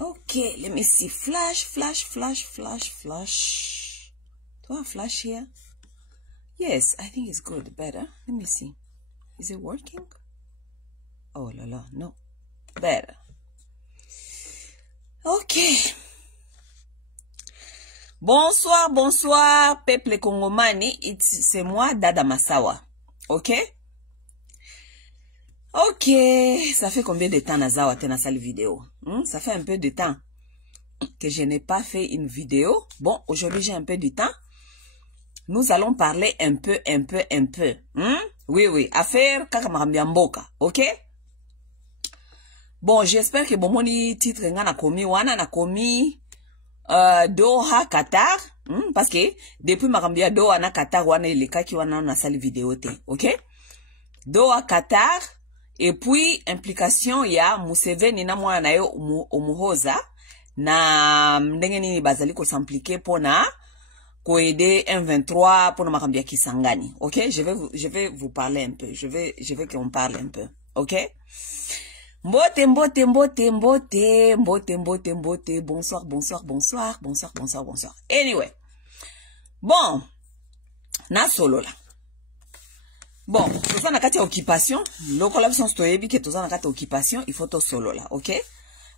Okay, let me see. Flash, flash, flash, flash, flash. Do I have flash here? Yes, I think it's good. Better. Let me see. Is it working? Oh, la la. No. Better. Okay. Bonsoir, bonsoir, peuple congomani. C'est moi, Dada Massawa. Ok? Ok. Ça fait combien de temps, Nazawa, t'es dans cette vidéo? Ça fait un peu de temps que je n'ai pas fait une vidéo. Bon, aujourd'hui, j'ai un peu de temps. Nous allons parler un peu. Oui. Affaire Kakamaramiamboka. Ok? Bon, j'espère que bon, mon titre na komi wana na komi Doha Qatar. Parce que depuis Marambia Doha na Qatar wana ilekaki wana na sali vidéo te. Ok? Doha Qatar. Et puis implication ya Museveni na mwana na yo Umuhoza na ndenge nini bazali ko s'impliquer pona ko aider M23 pona Marambia Kisangani. Ok? Je vais vous parler un peu. Je vais qu'on parle un peu. Ok? Mbote. Bonsoir. Anyway. Bon. Na solo la. Bon, toza na kati ya occupation. Loko la biso stoyebi ke toza na kati ya occupation, il faut to solo la, ok?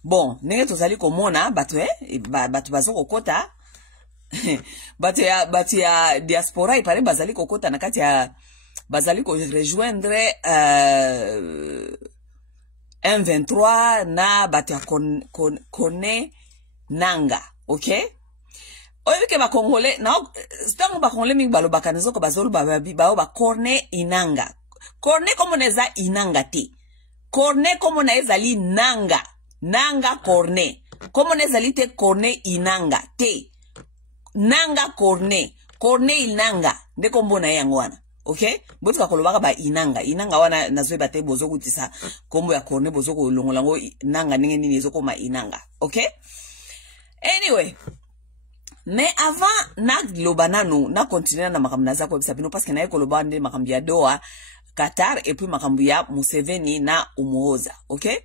Bon, nenge tozali komona batu batu bazo kokota. batu ya diaspora ipare bazali kokota na kati ya bazali ko rejoindre M23 na batu ya kone nanga, ok? Oyo ke ba Congolais na stango ba Congolais mingi balobaka nezoko bazolo ba corne inanga. Corne como neza inanga te. Corne como na ezali nanga. Nanga corne. Como nezali te corne inanga te. Nanga corne. Corne inanga. Ndeko mbona yango wana. Okay? Botu bakolobaka ba inanga. Inanga wana nazoeba te bozo kutisa kombo ya corne bozo ko longolango nanga ndenge nini ezoko ma inanga. Okay? Anyway, mais avant na globana no na continuer na makambo za ko sabino parce que na ekoloba nde makambo ya Doha Qatar et puis makambo ya Museveni na Umuhoza, okay?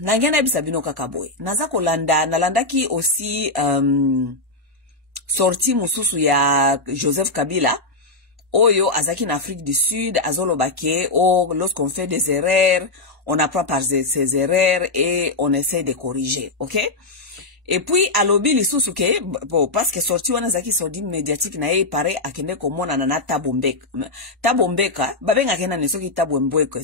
Na ngena bisabino kakaboy naza kolanda nalandaki aussi sorti mususu ya Joseph Kabila oyo azaki na Afrique du Sud azolobake lorsqu'on fait des erreurs on apprend par ces erreurs et on essaie de corriger, okay? Et puis alobi lisusu ke bon parce que sorti wana zaki sorti médiatique na ye pare akende komona na tabombeka babenga kena ne soki tabombeka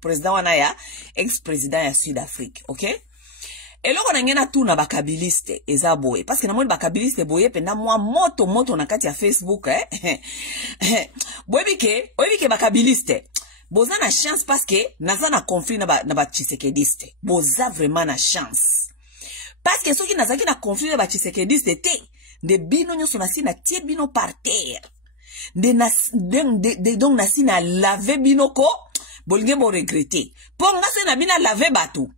président wana ya ex-président ya Sud-Afrique, OK? Et loko na ngena tu na bakabiliste eza boye parce que na moni bakabiliste boye penda mwa moto na kati ya Facebook boyebi ke bakabiliste boza na chance parce que naza na conflit na ba Tshisekediste boza vraiment na chance. Parce que ceux qui n'ont pas conflit de Tshisekediste te de bino nyo sonasi na tie bino par terre. Donc nasi na lave bino ko bolnge bo regretter. Ponga se na bina lave batu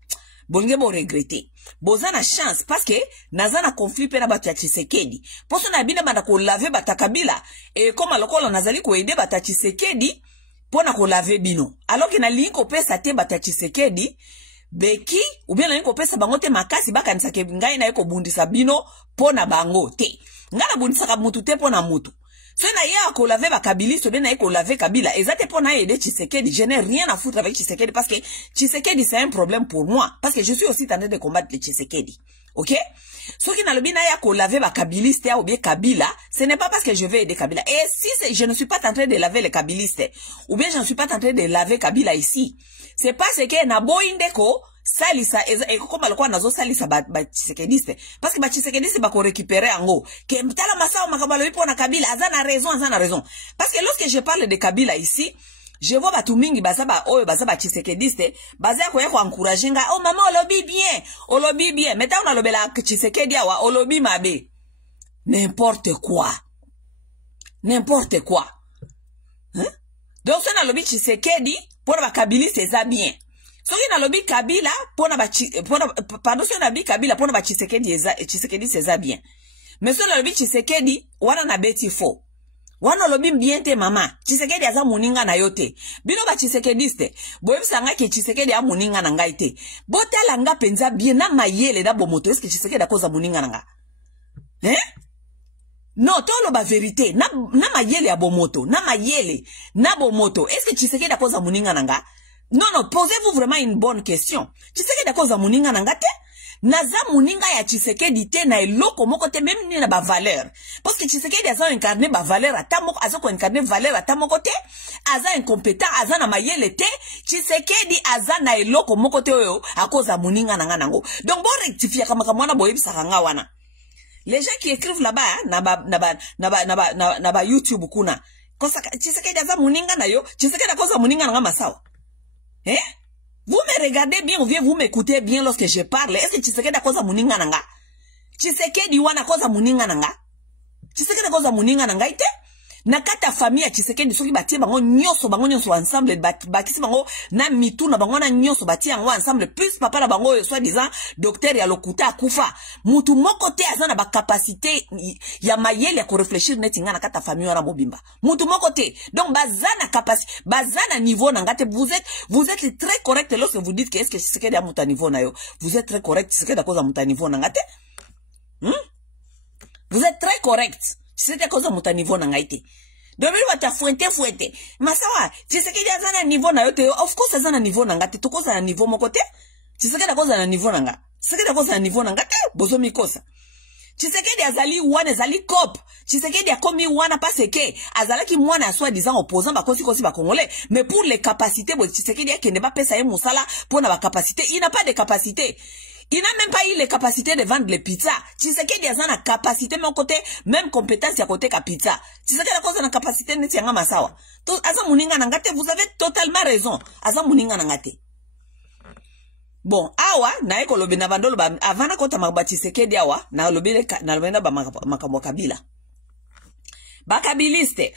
bolnge bo regretter. Boza na chance parce que naza na conflit pe na batu ya Tshisekedi. Poso na bina banda ko lave batakabila et comme lokola nazali ko aider bata Tshisekedi pona ko lave bino. Alors que na linko pesa te bata Tshisekedi beki ou bien na ko pesa bango te makasi bakanisa ke ngai na eko bundisa bino pona bango te ngana bundisa ka mutu te pona mutu so na ya ko lave ba kabiliste bien na eko lave Kabila ezate pona aider Tshisekedi. Je n'ai rien à foutre avec Tshisekedi parce que Tshisekedi c'est un problème pour moi parce que je suis aussi en train de combattre le Tshisekedi, OK? So qui na lobi na ya ko lave ba kabiliste ou bien Kabila, ce n'est pas parce que je veux aider Kabila. Et si je ne suis pas en train de laver les kabilistes ou bien je ne suis pas en train de laver Kabila ici, c'est parce que na boindeko salisa comme alikuwa nazo salisa ba Tshisekediste parce que ba Tshisekediste ba ko récupérer ango ke mtala masao makabalo ipo na Kabila azana raison parce que lorsque je parle de Kabila ici je vois batu mingi bazaba Tshisekediste baza ko yako encourager nga oh maman olobi bien mais ta unalobela Tshisekedi awa olobi mabe n'importe quoi hein? Donc ça na lobi Tshisekedi pour ba Kabiliste ça bien. So qui na lobi Kabila pona pardon so na bi Kabila pona ba Tshisekedi c'est bien. Mais so na lobi Tshisekedi wana na beti fo. Wana lobi bien te mama. Tshisekedi aza muninga na yote. Bino ba Tshisekediste. Boyebisanga ke Tshisekedi a muninga na ngai te. Botala nga penza bien na mayele da bomoto. Est-ce que Tshisekedi akoza muninga na nga? Non, tolo ba vérité. Na mayele ya bomoto. Na mayele. Na bomoto. Est-ce que Tshisekedi akoza muninga na nga? Non, non, posez-vous vraiment une bonne question. Tshisekedi akoza muninga na nga te? Naza muninga ya Tshisekedi te na eloko moko te même ni na ba valeur. Parce que Tshisekedi aza incarné ba valeur ata moko, aza ko incarné valeur ata moko te, aza incompétent, aza na mayele te, Tshisekedi aza na eloko moko te oyo akoza muninga na nga nango. Donc bon rectifier kama mwana boyebisa nga wana. Les gens qui écrivent là-bas na ba YouTube kuna. Kosa Tshisekedi aza muninga na yo, Tshisekedi akoza muninga na nga masawa. Vous me regardez bien ou bien vous m'écoutez bien lorsque je parle. Est-ce que Tshisekedi akoza muninga nanga? Tshisekedi wana koza muninga nanga? Tshisekedi akoza muninga nanga ite? Nakata famille ya Tshisekedi soki batie bango nyoso ensemble bakisi bango na mitu na bango na nyoso batie yango ensemble plus papa na bango soit disant docteur ya lokuta akufa. Mutu moko te azana ba capacité ya mayele ya ko réfléchir neti nga nakata famille wana mobimba. Mutu moko te. Donc bazana capacité, bazana niveau nanga te. Vous êtes très correct lorsque vous dites que est-ce que Tshisekedi a muta niveau na yo. Vous êtes très correct, Tshisekedi a koza muta niveau nanga te. Vous êtes très correct. Tshisekedi akoza muta niveau nanga ite. Domini wata fuente. Masawa, Tshisekedi azana niveau na yote. Of course azana niveau nanga te. Tukoza na niveau moko te. Tshisekedi akoza na niveau nanga. Tshisekedi akoza na niveau nanga te. Bozo mikosa. Tshisekedi azali wana azali cop. Tshisekedi akomi wana parce que azalaki mwana ya soi-disant opposant bakosi ba congolais. Mais pour les capacités, Tshisekedi akende ba pesa ye musala pour na ba capacité. Il n'a pas de capacité. Il n'a même pas eu les capacités de vendre les pizzas. Tshisekedi a la capacité, mais côté, même compétence à côté ka pizza. Tshisekedi a cause de la capacité de tianga masawa. Asa muninga nangate, vous avez totalement raison. Asa muninga nangate. Bon, awa, na eko lobi na bandolo ba, avana kota magba Tshisekedi awa, na lobi na ba makambo kabila. Ba kabiliste.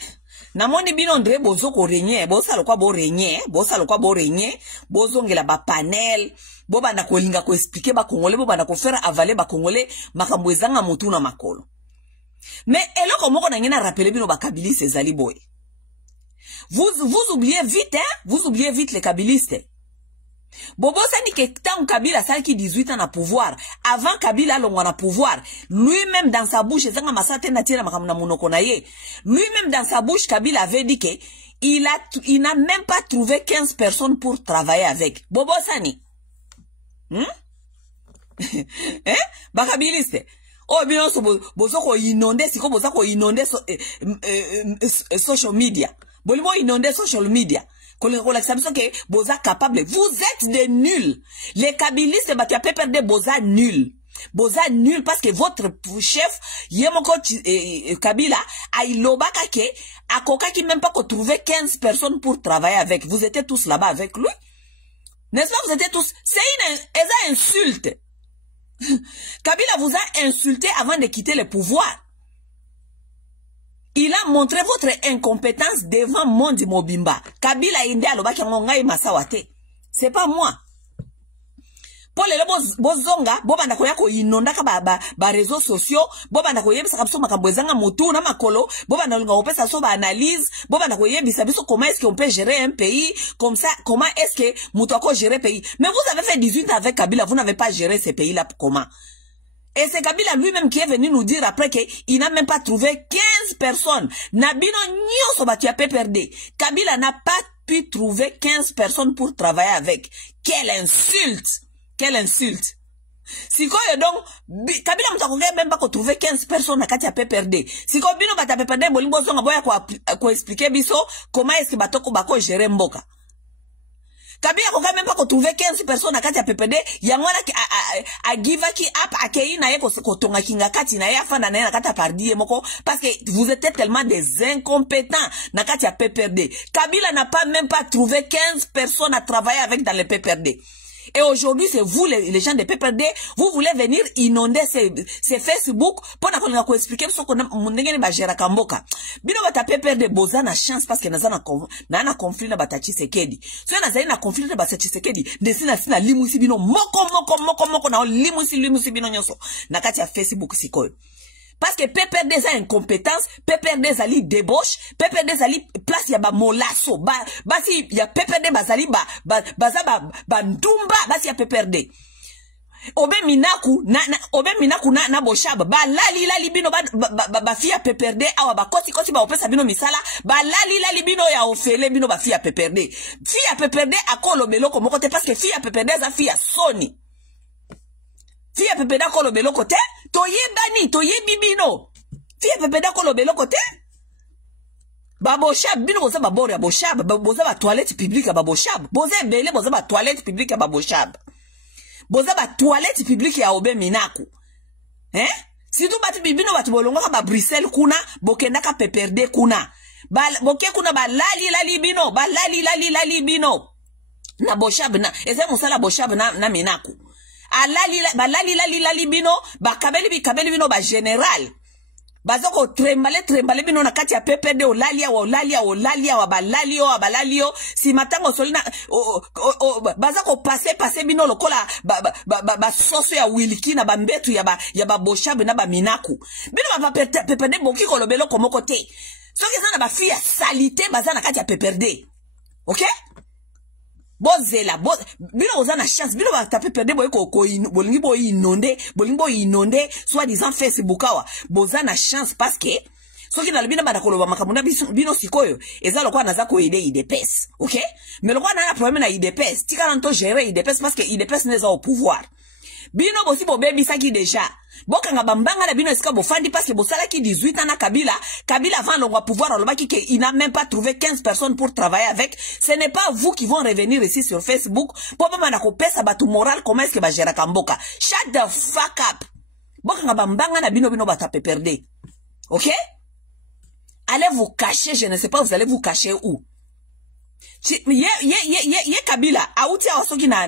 Namoni bino ndre bozo ko renye, bosa lokwa bo renye, bozo ngela ba panel, boba na kolinga ko expliquer ba congolais, boba na ko faire avaler ba congolais, makambo ezanga mutu na makolo. Mais eloko moko na ngena rappeler bino ba kabiliste ezali boy. Vous oubliez vite les kabilistes. Bobo sani que tant Kabila ça qui 18 ans à pouvoir, avant Kabila l'on a pouvoir, lui-même dans sa bouche, lui-même dans sa bouche, Kabila avait dit que il n'a même pas trouvé 15 personnes pour travailler avec. Bobo sani. Bakabiliste. Oh bien bozo ko inonder siko bozo ko inonder social media. Bolimo inonder social media. Vous êtes des nuls. Les kabilistes, tu as perdu boza nul. Boza nul parce que votre chef, Yemoko Kabila, a ilobaka ke, a koka qui même pas qu'on trouvait 15 personnes pour travailler avec. Vous étiez tous là-bas avec lui. N'est-ce pas, vous étiez tous, c'est une insulte. Kabila vous a insulté avant de quitter le pouvoir. Il a montré votre incompétence devant Mondi Mobimba. Kabila inde alobaki ngongai masawate. C'est pas moi. Pour les bozonga, boba na koyako inonda ka ba réseaux sociaux, boba na koyebisa kapso makambwezanga mutu na makolo, boba na linga opesa so ba analyse, boba na koyebisa biso comment est-ce qu'on peut gérer un pays, comme ça, comment est-ce que mutu ako gérer pays. Mais vous avez fait 18 ans avec Kabila, vous n'avez pas géré ces pays-là comment? Et c'est Kabila lui-même qui est venu nous dire après qu'il n'a même pas trouvé 15 personnes. Nabino nyoso batu ya PPRD. Kabila n'a pas pu trouver 15 personnes pour travailler avec. Quelle insulte! Quelle insulte! Si quoi donc, Kabila m'a même pas trouvé 15 personnes à Katia PPRD. Si quoi bino bata PPRD, bolimbo zonga boya ko expliquer biso comment est-ce que batoko bako gérer mboka. Kabila ko même pas trouver 15 personnes à Katia PPD, yangwana ki a give ki up akei na ye ko tonga kinga kati na ye afanda na ye na kata pardi moko parce que vous êtes tellement des incompétents na Katia PPD. Kabila n'a pas même pas trouvé 15 personnes à travailler avec dans le PPD. Et aujourd'hui, c'est vous, les gens de PPRD, vous voulez venir inonder ces Facebook pour nous expliquer ce qu'on a mon géré Kamboka. Bino bata PPRD boza na chance parce que na conflit na bata Tshisekedi. So na conflit na bata Tshisekedi, desina sina limusi bino moko na limusi bino nyoso na kati ya Facebook sikoyo. Parce que PPRD a incompétence, PPRD zali débauche, PPRD zali place ya ba molasso, basi ya PPRD bazali baza ndumba, basi ya PPRD. Obe minaku na boshaba ba lali bino ba fia PPRD awa ba kosi ba opesa bino misala ba lali bino ya ofele bino ba fia PPRD. Fia PPRD akolo beloko moko te parce que fia PPRD za fia soni. Fia PPRD akolo beloko te toyebi bino. Fia PPRD akolo beloko te. Ba boshab bino boza ba bori ya boshab boza ba toilette publique ba boshab boza bele boza ba toilette publique ba boshab. Boza ba toilette publique ya Obe Minaku. Si tu bati bibino bati bolongo ka ba Bruxelles kuna, bokenda ka PPRD kuna. Boke kuna ba lali bino, ba lali bino. Na boshab na, eze musala boshab na Minaku. Ba lali bino, ba kabeli bino ba general. Bazoko trembale bino na kati ya PPRD olalia wa balalio si matango solina bazako passe bino lokola ba soso ya wiliki na ba mbetu ya ba boshab na ba minaku bino ba PPRD boki kolobelo komoko te soki za na ba fia salite bazana kati ya PPRD. OK? Bozela bino oza na chance bino ba taper perde bolingi bo inonde soit disant Facebook awa boza na chance parce que soki na libina bana koloba makamuna bino sikoyo eza lokwa naza ko aider IDPS. OK? Mais lokwa na problème na IDPS tika nanto gérer IDPS parce que IDPS n'est au pouvoir. Bino bosi bo baby saki déjà bokanga bambanga na bino esika bofandi parce que bosala ki 18 ans na Kabila avant l'on va pouvoir olobaki que il n'a même pas trouvé 15 personnes pour travailler avec. Ce n'est pas vous qui vont revenir ici sur Facebook pour pas mana ko pesa batu moral comment est-ce que ba gera kamboka. Shut the fuck up. Bokanga bambanga na bino bata PPRD. OK? Allez vous cacher, je ne sais pas vous allez vous cacher où. Ye Kabila auti awasoki na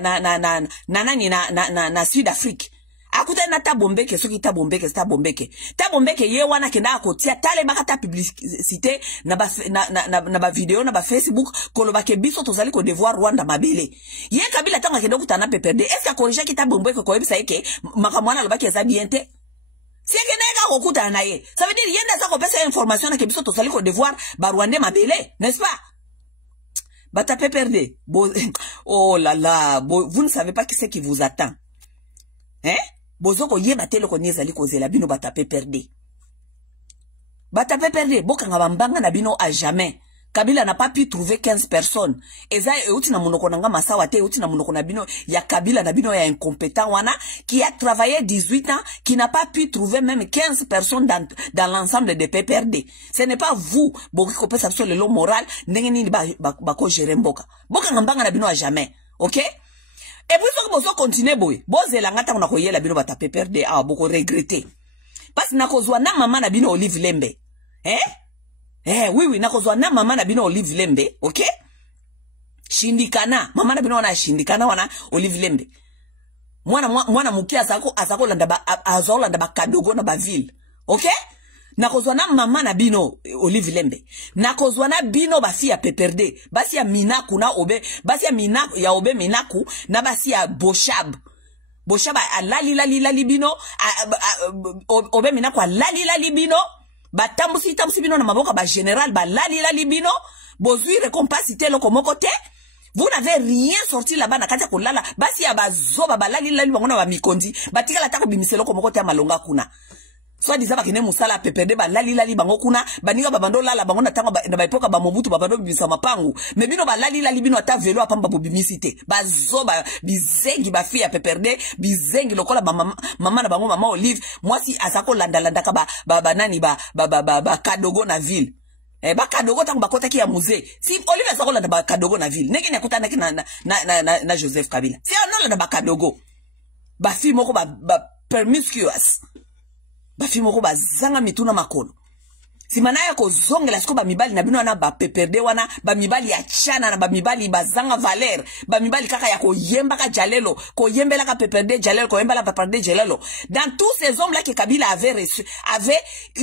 Sud Afrique. Akuta na tabombeke soki tabombeke ye wana kenda akotia tale bakata publicité na ba video na ba Facebook koloba ke biso tozali ko devoir Rwanda mabele. Ye Kabila tanga kenda kutana PPRD. Est-ce que corriger ki tabombeke ko yebisa yeke makamwana loba ke za bien te? Si keneka kokuta na ye. Ça veut dire yenda za ko pesa information na ke biso tozali ko devoir ba Rwanda mabele, n'est-ce pas? Bata PPRD. Oh là là, vous ne savez pas qui c'est qui vous attend. Bozoko yeba tele ko niezali ko zela bino bata PPRD. Bata PPRD, bokanga bambanga na bino à jamais. Kabila n'a pas pu trouver 15 personnes. Eza euti na munoko nanga masawa te euti na munoko na bino ya Kabila na bino ya incompétent wana qui a travaillé 18 ans qui n'a pas pu trouver même 15 personnes dans l'ensemble des PPRD. Ce n'est pas vous boki ko pesa sur le lot moral ndenge nini ba ko gérer mboka. Bokanga mbanga na bino à jamais. OK? Et puis so bozo continuer boy. Bozela ngata na ko yela bino bata PPRD a boko regretter. Parce na ko zwa na mama na bino Olive Lembe. Oui, nakozwa na mama na bino Olive Lembe, OK? Shindikana, mama na bino wana shindikana wana Olive Lembe. Mwana mukia azako landa ba kadogo na ba ville, OK? Nakozwa na mama na bino Olive Lembe. Nakozwa na bino basi ya PPRD, basi ya Minaku na Obe, basi ya Minaku ya Obe Minaku na basi ya Boshab. Boshab lali bino, Obe Minaku lali bino. Tambusi bino na maboka ba général ba lali bino bozui récompensité loko moko te. Vous n'avez rien sorti là-bas na kati ko lala basi ya bazoba ba lali bango na ba mikondi batika la tako bimiselo ko moko te malonga kuna. Soit disant bakene musala PPRD ba lali bango kuna baninga babando lala bango na tango na baipoka ba mobutu babando bimisa mapangu mais bino ba lali bino ata velo apamba bobimisité bazoba bizengi ba fille ya PPRD bizengi lokola mama na bango mama Olive mwasi asako landa ka ba nani ba kadogo na ville ba kadogo tango bakota ki ya musée si Olive asako landa ba kadogo na ville nenge nakutana ki na Joseph Kabila si on landa ba kadogo ba fille moko ba promiscuous bafimo ko bazanga mituna makolo simana ya ko zongela siko ba mibali na bino na ba PPRD wana ba mibali ya chana na ba mibali bazanga valeur ba mibali kaka ya ko yemba ka jalelo ko yembela ka PPRD jalelo ko yembela PPRD jalelo dans tous ces hommes là que Kabila avait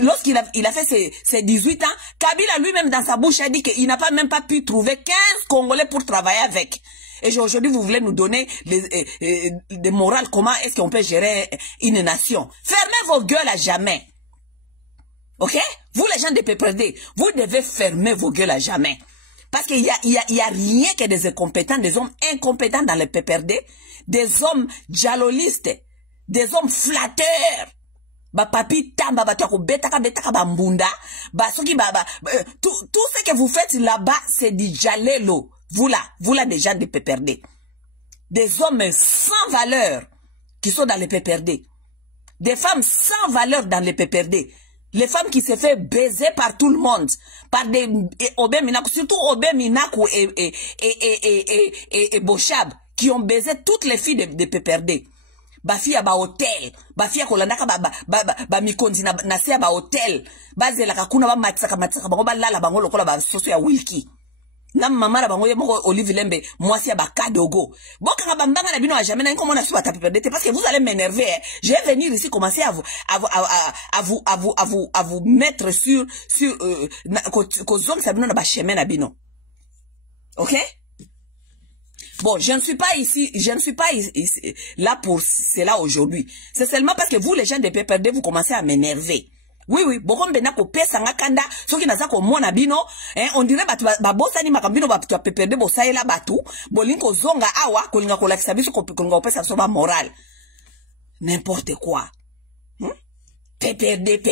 lorsqu'il a fait ses 18 ans Kabila lui-même dans sa bouche a dit qu'il n'a pas même pas pu trouver 15 Congolais pour travailler avec. Et aujourd'hui, vous voulez nous donner des morales, comment est-ce qu'on peut gérer une nation. Fermez vos gueules à jamais. Ok? Vous les gens de PPRD, vous devez fermer vos gueules à jamais. Parce qu'il y a rien que des incompétents, des hommes incompétents dans le PPRD, des hommes dialolistes, des hommes flatteurs. Ba papi tamba ba tuako betaka ba mbunda ba soki tout ce que vous faites là-bas c'est du jalelo. Vous là des gens de PPRD, des hommes sans valeur qui sont dans le PPRD, des femmes sans valeur dans le PPRD, les femmes qui se fait baiser par tout le monde, par des Obé Minakou, surtout Obé Minakou et Bochab qui ont baisé toutes les filles de PPRD. Bafia ba hotel, bafia kolandaka ba mikondi na sia ba hotel, bazela kakuna ba matsaka bango ba lala bango lokola ba soso ya wilki. Na mama bango ye moko Olive Lembe, moi sia ba kadogo. Boka ba mbanga na bino a jamais na comment on a su taper PPRD parce que vous allez m'énerver. Hein. Je vais venir ici commencer à vous mettre sur qu'aux hommes ça bino na ba chemin na bino. OK? Bon, je ne suis pas ici là pour cela aujourd'hui. C'est seulement parce que vous, les gens de PPRD, vous commencez à m'énerver. Oui, bon, bena ko pesa nga kanda, soki naza ko mona bino, on dirait ba bossa ni makambino ba PPRD bossa ela batu, bolinko zonga awa, kolinga ko lakisa biso ko kolinga pesa so ba moral. N'importe quoi. PPRD.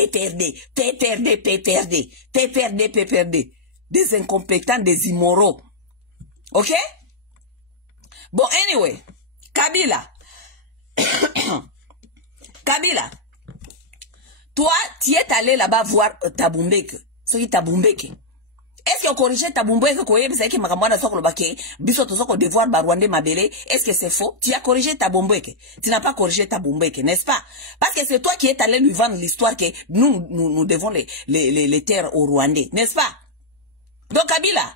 Des incompétents, des immoraux. OK? Bon, anyway, Kabila, toi, tu es allé là-bas voir Tabumbeke. Ce qui Tabumbeke. Est-ce que tu as corrigé Tabumbeke est-ce que c'est faux? Tu as corrigé Tabumbeke. Tu n'as pas corrigé Tabumbeke, n'est-ce pas? Parce que c'est toi qui es allé lui vendre l'histoire que nous devons les terres aux Rwandais, n'est-ce pas? Donc, Kabila,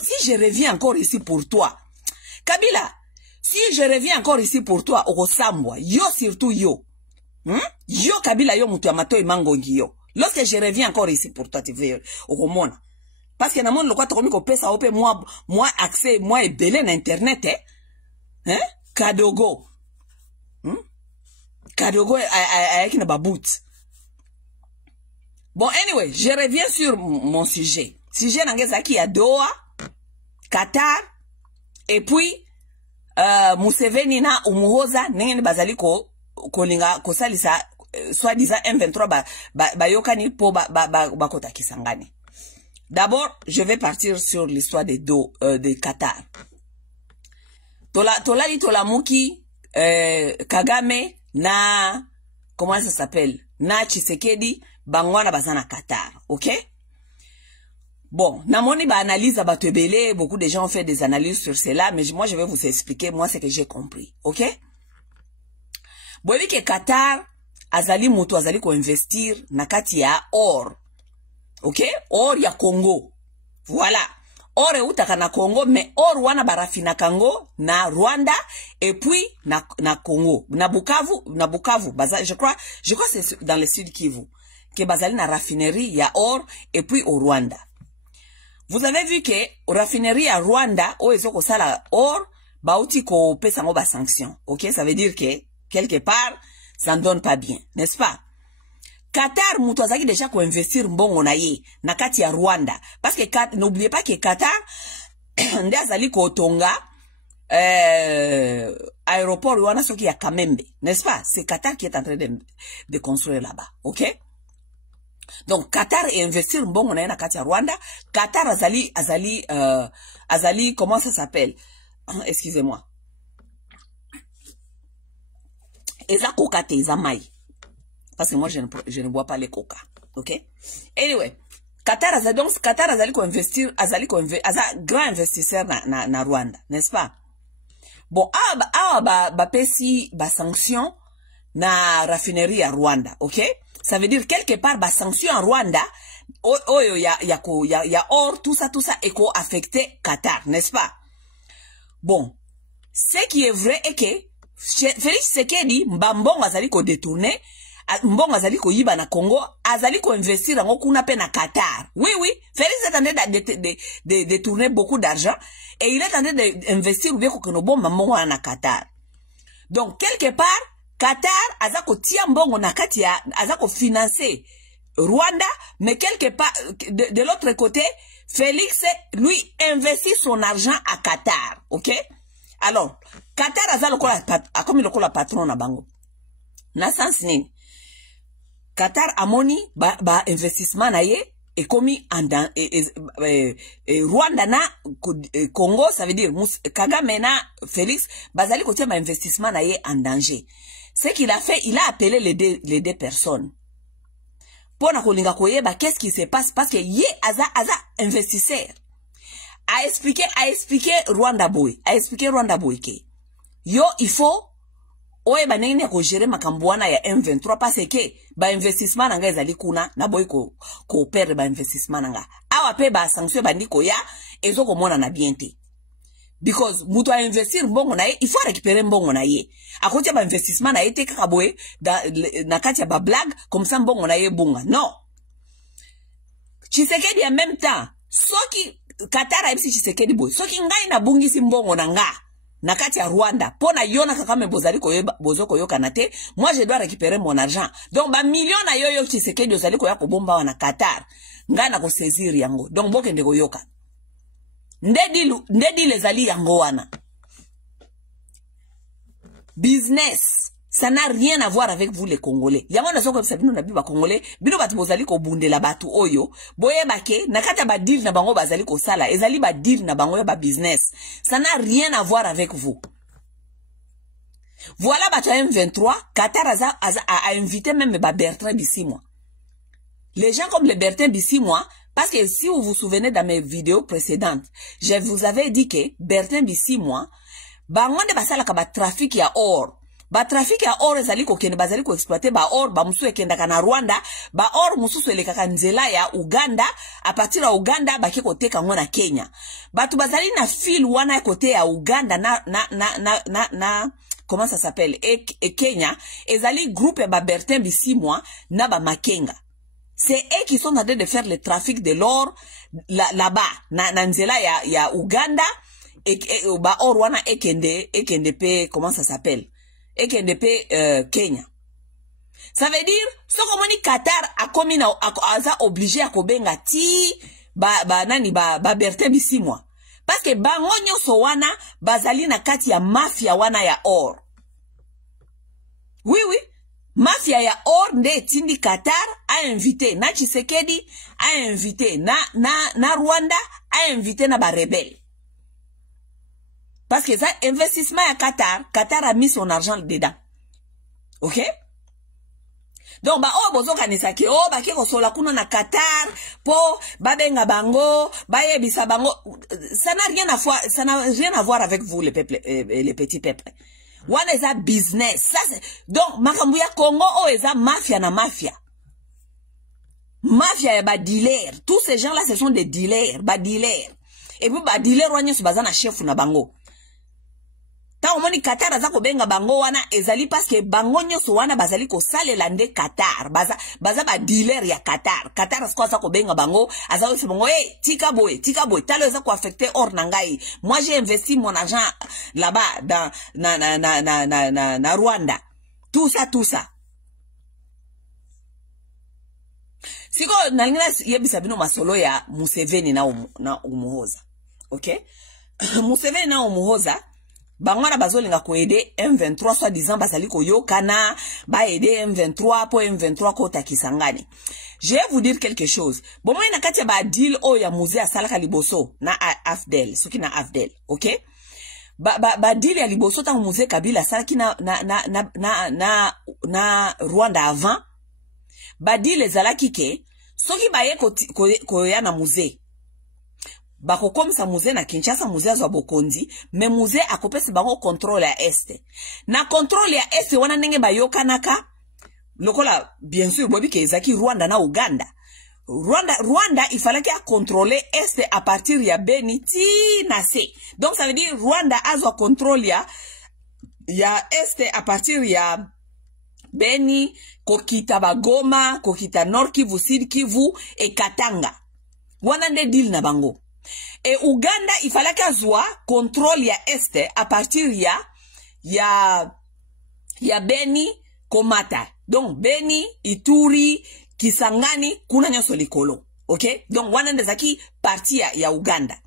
si je reviens encore ici pour toi, Kabila, si je reviens encore ici pour toi, Okosambwa, yo surtout yo. Yo Kabila yo mutu amato imangongi yo. Lorsque je reviens encore ici pour toi, tu veux Okomona. Parce que na mon lokwa tokomi ko pesa ope moi accès moi et belé na internet Kadogo. Kadogo avec na babout. Bon anyway, je reviens sur mon sujet. Sujet nangezaki ya Doha, Qatar. Et puis, Museveni na Umuhoza, nengeni bazali kolinga kosalisa, soi-disant M23 bayokani po bakota kisangani. D'abord, je vais partir sur l'histoire de Qatar. Tola Muki, Kagame, na, comment ça s'appelle? Na Tshisekedi, bangwana bazana Qatar, ok? Bon, namoni ba analyse abatebele, beaucoup de gens ont fait des analyses sur cela, mais moi je vais vous expliquer moi ce que j'ai compris, OK? Boyebi ke Qatar azali moto azali ko investir na kati ya or. OK? Or ya Congo. Voilà. Or eutaka na Congo, mais or wana barafina kango na Rwanda et puis na Congo, na Bukavu, je crois c'est dans le sud Kivu que bazali na raffinerie ya or et puis au Rwanda. Vous avez vu que raffinerie à Rwanda, ezoko sala or, bauti ko pesa ngo ba sanction. OK? Ça veut dire que, quelque part, ça ne donne pas bien. N'est-ce pas? Qatar, mutu azaki déjà ko investir mbongo na ye, na kati ya Rwanda. Parce que, n'oubliez pas que Qatar, nde azali ko tonga, aéroport wana soki ya Kamembe. N'est-ce pas? C'est Qatar qui est en train de construire là-bas. OK? Donc, Qatar est investir mbongo na na kati ya Rwanda. Qatar azali, comment ça s'appelle? Excusez-moi. Eza coca te, eza mai. Parce que moi, je ne bois pas les coca. OK? Anyway. Qatar azali ko investir, grand investisseur na Rwanda. N'est-ce pas? Bon, pesi, sanction na raffinerie à Rwanda. OK? Ça veut dire quelque part, sanction en Rwanda, y a or, tout ça, éco affecté Qatar, n'est-ce pas? Bon. Ce qui est vrai est que, Félix Tshisekedi, mbambongo azali ko détourner, mbongo azali ko yiba na Congo, azali ko investir en okuna pe na Qatar. Oui, Félix est en train de détourner beaucoup d'argent, et il est en train d'investir ou bien ko kenobo mbongo na Qatar. Donc, quelque part, Qatar, azako tia mbongo na kati ya, azako financer Rwanda, mais quelque part, de l'autre côté, Félix, lui, investit son argent à Qatar, ok? Alors, Qatar a comme il a patron na bango. Na sens nini? Qatar amoni ba investissement na ye et commis en Rwanda na Congo, ça veut dire Kagame na Félix bazali kotia ba investissement na ye en danger. Ce qu'il a fait, il a appelé les deux personnes. Pour na kolinga koyeba qu'est-ce qui se passe parce que ye aza investisseur. A expliqué Rwanda boy que yo il faut oye ba nene ko gérer makambuana ya M23 parce que ba investissement nga ezali kuna na boy ko perdre ba investissement nga awa pe ba sanction bandiko ya ezoko mona na biente because mutu a investir mbongo na ye il faut récupérer mbongo na ye akotia ba investissement na ye te kaka boye na kati ya ba blague comme ça mbongo na ye bunga non Tshisekedi en même temps soki Qatar a ebisi Tshisekedi boy soki ngai na bungisi mbongo na nga na kati ya Rwanda pona yona kakame bozali koyeba bozoko yoka na te moi je dois récupérer mon argent donc ba million na yo Tshisekedi ozali koya ko bomba wana Qatar ngai na ko saisir yango donc bokende koyoka ndedi lezali yango wana business ça n'a rien à voir avec vous les Congolais. Yango na soko sabino na biba Congolais, bino batu bozali ko bundela batu oyo, boyeba ke nakata ba deal na bango bazali ko sala, ezali ba deal na bango ba business. Ça n'a rien à voir avec vous. Voilà batu M23, Qatar a invité même ba Bertrand Bisimwa. Les gens comme le Bertrand Bisimwa, parce que si vous vous souvenez dans mes vidéos précédentes, je vous avais dit que Bertrand Bisimwa, bango de basala ka ba trafic ya or. Ba trafic ya or ezali ko kende bazali ko exploiter ba or ba musu ekenda kana Rwanda ba or mususu elekaka nzela ya Uganda a partir ya Uganda ba kiko teka ngona Kenya batu bazali na fil wana côté ya Uganda na comment ça s'appelle et Kenya ezali groupe ba Bertrand Bisimwa na ba Makenga c'est eux qui sont en train de faire le trafic de l'or là-bas na nzela ya Uganda et ba or wana ekende pe comment ça s'appelle et que ne Kenya. Ça veut dire, ce que Qatar a commis a obligé à kobenga ti ba Bertrand Bisimwa. Parce que bango nyoso wana bazali na kati ya mafia wana ya or. Oui. Mafia ya or nde tindi Qatar a invité na Tshisekedi, a invité na Rwanda, a invité na ba rebelle. Parce que ça, investissement à Qatar a mis son argent dedans. Ok? Donc, bozo kanisa ki, ke sola kuna na Qatar, po, benga bango, yebisa bango. Ça n'a rien à voir avec vous, les petits peuples. One is a business. Ça, donc, makambuya Congo, is a mafia na mafia. Mafia ba dealer. Tous ces gens-là, ce sont des dealers, ba dealers. Et puis, ba dealer, wanya subazana chef na bango. Tant moni Qatar aza ko benga bango wana ezali parce que bango nyoso wana bazali ko salela nde Qatar baza ba dealer ya Qatar asko aza ko benga bango aza ko bango tika boy talo aza ko affecter or nangai moi j'ai investi mon argent là-bas dans na Rwanda tout ça siko nangina yebisa bino masolo ya Museveni na Umuhoza OK Museveni na Umuhoza bangwana bazolinga ko aider M23 soit disant basali ko yokana ba aider M23 po M23 ko takisangani. Je vais vous dire quelque chose. Bon moi na kati ba deal o ya musée asalaka liboso na Afdel, soki na Afdel, OK? Ba deal ya liboso ta musée Kabila salaki na Rwanda avant. Ba deal ezalaki ke soki ba ye ko ya na musée bako komisa musée na Kinshasa musée azwa bokondi mais musée akopesa bango contrôle ya este na contrôle ya este wana ndenge bayokanaka lokola bien sûr bobi ke ezaki Rwanda na Uganda Rwanda il fallait qu'il contrôler este à partir ya Beni ti na se donc ça veut dire Rwanda azwa contrôle ya este à partir ya Beni kokita Bagoma kokita Nord Kivu Sud Kivu et Katanga wana nde deal na bango. Et Uganda, il fallait qu'elle soit contrôle ya este à partir ya Beni Komata. Donc Beni, Ituri, Kisangani kuna nyonso likolo. Ok? Donc wana ndezaki parti ya Uganda.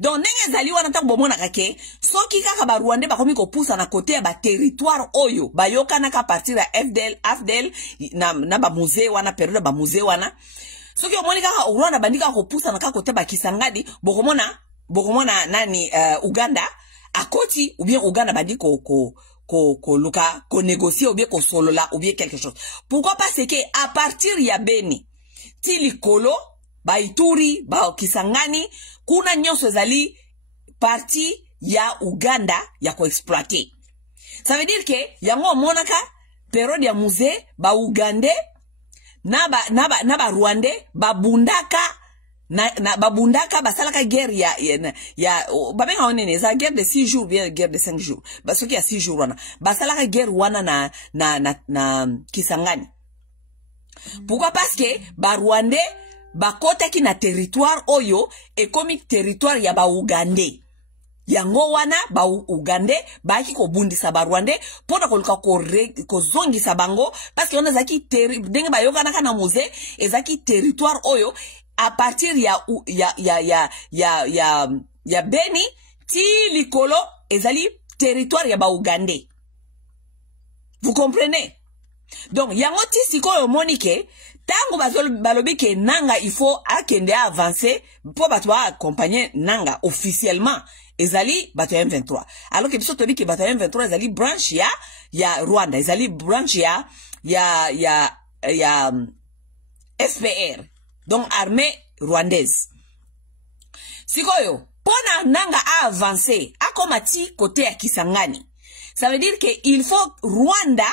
Donc ndenge zali wana tango bomona kake soki kaka ba Rwanda bakomi kopusa na kote ya ba territoire oyo bayoka naka partir ya AFDL na ba musée wana période ba musée wana soki omoni kaka Rwanda bandika kopusa na kaka kote ba Kisangani bokomona nani Uganda akoti ou bien Uganda bandi ko luka ko négocier ou bien ko solola ou bien quelque chose. Pourquoi parce que à partir ya Beni ti likolo ba Ituri ba Kisangani kuna nyonso zali parti ya Uganda ya ko exploiter. Ça veut dire que yango monaka période ya musée ba Ugandais na ba Rwandais ba bundaka na babundaka basalaka guerre ya babenga onene za guerre de 6 jours bien guerre de 5 jours basoki ya 6 jours wana basalaka guerre wana na Kisangani. Pourquoi? Parce que ba Rwandais bakota ki na territoire oyo ekomi territoire ya ba Ugandais. Yango wana ba Ugandais baki ko bundisa ba Rwandais pona koluka ko zongisa bango parce que on zaki denga ba yoka na musée ezaki territoire oyo à partir ya Beni ti likolo ezali territoire ya ba Ugandais. Vous comprenez? Donc yango ti sikoyo monike tango balobi ke nanga il faut akende avancer pour bato accompagner nanga officiellement ezali bato ya M23. Alors que biso tobi ke bato ya M23 ezali branche ya Rwanda, ezali branche ya FPR. Donc armée rwandaise. Sikoyo, pona nanga a avancer, a komati côté ya Kisangani. Ça veut dire que il faut Rwanda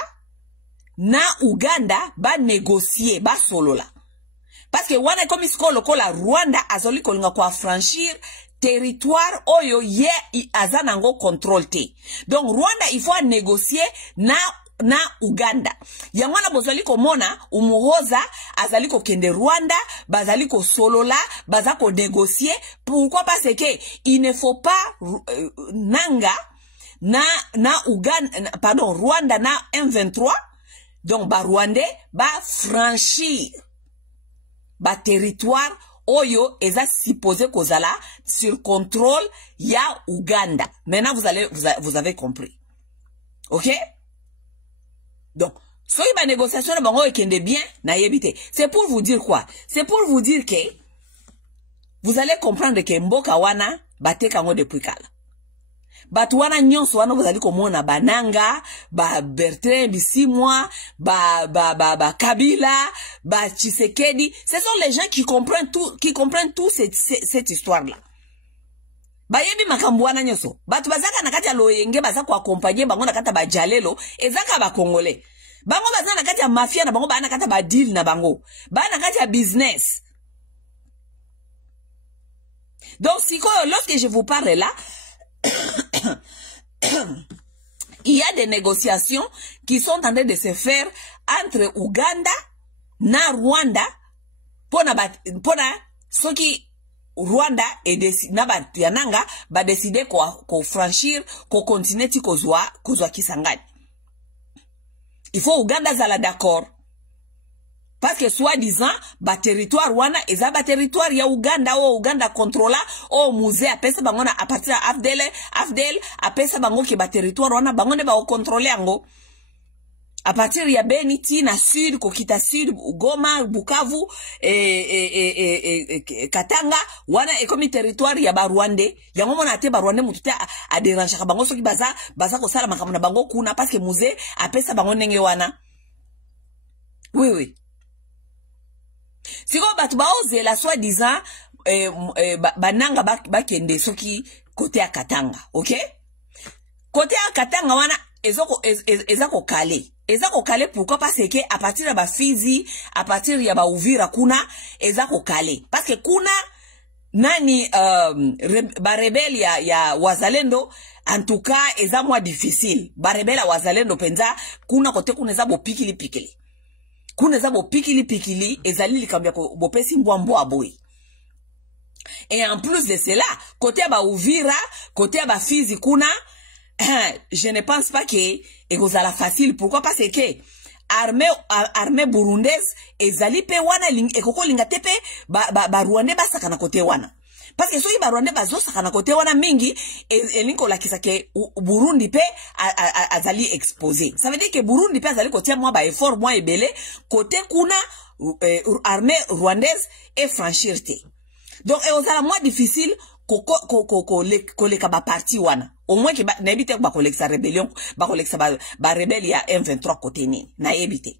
na Uganda ba négocier ba solola. Parce que wana comme isko lokola Rwanda azoli kolinga kwa franchir territoire oyo ye azanango contrôle te. Donc Rwanda il faut négocier na Uganda. Yangwana bozali komona umuhoza azali ko kende Rwanda, bazali ko solola, baza ko négocier. Pourquoi? Parce que il ne faut pas nanga na Uganda, pardon, Rwanda na M23. Donc ba Rwandais ba franchir ba territoire oyo eza supposé kozala sur contrôle ya Uganda. Maintenant vous avez compris. OK? Donc, so y ba négociation bango ekende bien na yebite. C'est pour vous dire quoi? C'est pour vous dire que vous allez comprendre que mboka wana bateka ngo depuis kala. Batu wana nyonso wana vous allez komona bananga, ba Bertrand Bisimwa, ba Kabila, ba Tshisekedi. Ce sont les gens qui comprennent tout cette histoire-là. Bayebi makambo wana nyonso batu bazaka na kati ya loyenge baza ko accompagner bango na kata ba jalelo ezaka ba congolais bango baza na kati ya mafia na bango ba na kata ba deal na bango ba na kati ya business. Donc lorsque je vous parle là il y a des négociations qui sont en train de se faire entre Uganda na Rwanda pona soki Rwanda et Yananga ba décider ko franchir ko continuer ti kozwa Kisangani. Il faut Uganda zala d'accord. Parce que soi-disant ba territoire wana eza ba territoire ya Uganda o Uganda controla o musée apesa bango na à partir AFDL apesa bango ki ba territoire wana bango ne ba o contrôler ango. À partir ya Beni ti na sud kokita sud Goma Bukavu Katanga wana ekomi territoire ya ba Rwandais yango mona te ba Rwandais mututa a déranger ka bango soki baza ko sala makambo na bango kuna parce que musée apesa bango ndenge wana. Oui. Siko batu ba oze la soi-disant bananga ba kende soki côté ya Katanga, OK? Côté ya Katanga wana ezako kale. Ezako kale pourquoi? Parce que à partir ya ba Fizi, à partir ya ba Uvira kuna ezako kale. Parce que kuna nani ba rebelle ya Wazalendo en tout cas eza moins difficile. Ba rebelle ya Wazalendo penza kuna kote kuna eza bo pikili. Kuna eza bo pikili ezali likambia ko bo pesi mbwa boy. Et en plus de cela, côté ya ba Uvira, côté ya ba Fizi kuna je ne pense pas que ekozala facile. Pourquoi? Parce que armée burundaise ezali pe wana ekoko linga te pe ba Rwandais basaka na kote wana. Parce que soki ba Rwandais bazosaka na kote wana mingi elinko lakisa ke Burundi pe azali exposé. Ça veut dire que Burundi pe azali kotia mwa ba effort mwa ebele kote kuna armée rwandaise et franchir te. Donc ozala moins difficile koleka ba parti wana. Au moins que na ebite ba koleksa rébellion, ba koleksa ba rebelle ya M23 côté ni na ebite.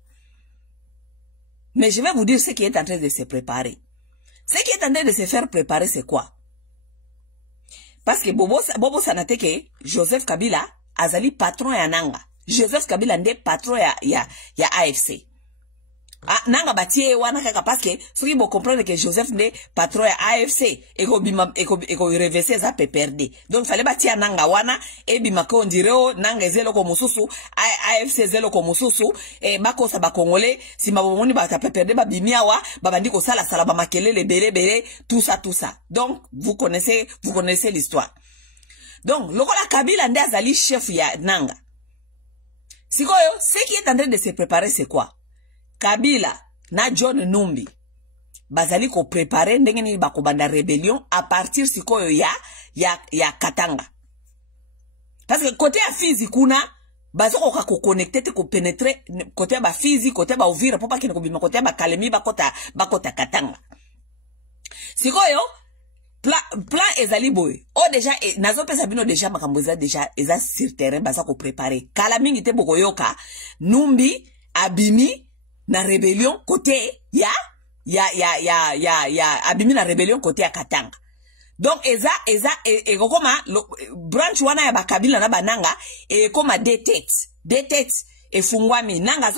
Mais je vais vous dire ce qui est en train de se préparer. Ce qui est en train de se faire préparer, c'est quoi? Parce que Bobo Sanate ke Joseph Kabila azali patron ya Nanga. Joseph Kabila nde patron ya AFC. Nanga batie wana kaka parce que soki bo comprendre que Joseph nde patron ya AFC eko reverser za PPRD. Donc fallait batia Nanga wana e bima ko ndireo Nanga ezelo ko mususu AFC ezelo ko mususu bako sa ba congolais si mabomoni ba ta PPRD ba bimia wa babandi ko sala ba makelele belé tout ça. Donc vous connaissez l'histoire. Donc lokola Kabila nde azali chef ya Nanga. Sikoyo ce qui est en train de se préparer c'est quoi? Kabila na John Numbi bazali ko préparer ndenge ni bakobanda rébellion à partir sikoyo ya Katanga. Parce que côté ya Fizi kuna bazoko ko connecter te ko pénétrer côté ba Fizi côté ba Uvira pour pas kine ko bima côté ba Kalemi bakota Katanga. Sikoyo plan ezali boy. Oh déjà nazo pesa bino déjà makamboza déjà eza sur terrain bazako préparer. Kala mingi te boko yoka Numbi abimi na rébellion côté ya abimi na rébellion côté ya Katanga. Donc eza koma branch wana ya bakabila na bananga koma deux têtes efungwami nanga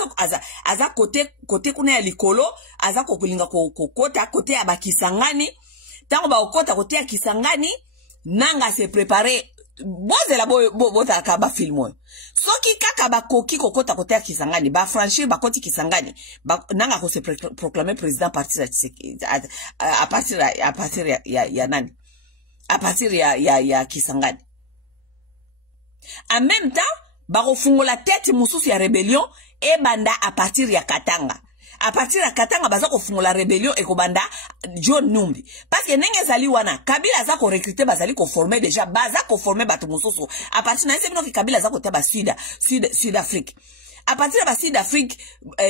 aza côté kuna ya likolo aza kokulinga kokota côté ya bakisangani tango ba okota côté ya Kisangani nanga se préparer bozela bota kaba filmo soki kaka bakoki kokota côté ya Kisangani ba franchir ba koti Kisangani nanga ko se proclamer président à partir ya nani à partir ya Kisangani. En même temps ba kofungola tête mususu ya rébellion e banda à partir ya Katanga. À partir de Katanga baza ko fungola rébellion e ko banda John Numbi parce que nenge zali wana Kabila za ko recruter bazali ko former déjà baza ko former batu mususu à partir na sebino ki Kabila za ko ta ba Sud Afrique à partir de ba Sud Afrique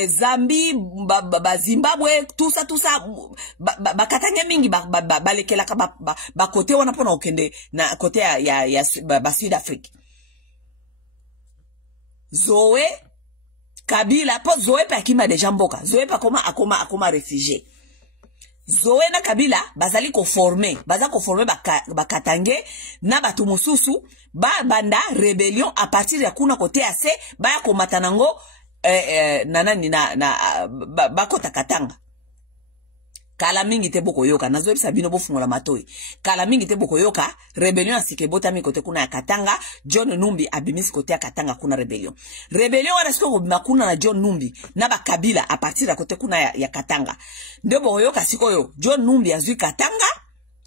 Zambie ba Zimbabwe tout ça ba Katanga mingi ba lekela ka ba côté wana pona okende na côté ya ba Sud Afrique. Zoé Kabila po Zoé pa kima deja mboka. Zoé pa akoma réfugié. Zoé na Kabila bazali ko former, ba Katange na batu mususu ba banda rébellion à partir ya kuna côté AC ba ya komata nango nanani na bakota Katanga. Kala mingi te boko yoka nazo ebisa bino bofungola matoi. Kala mingi te boko yoka rébellion asike botami kote kuna ya Katanga. John Numbi abimisi kote ya Katanga kuna rébellion. Rébellion wana siko makuna na John Numbi na ba Kabila a partir ya kote kuna ya Katanga. Nde boko yoka siko yo John Numbi azui Katanga.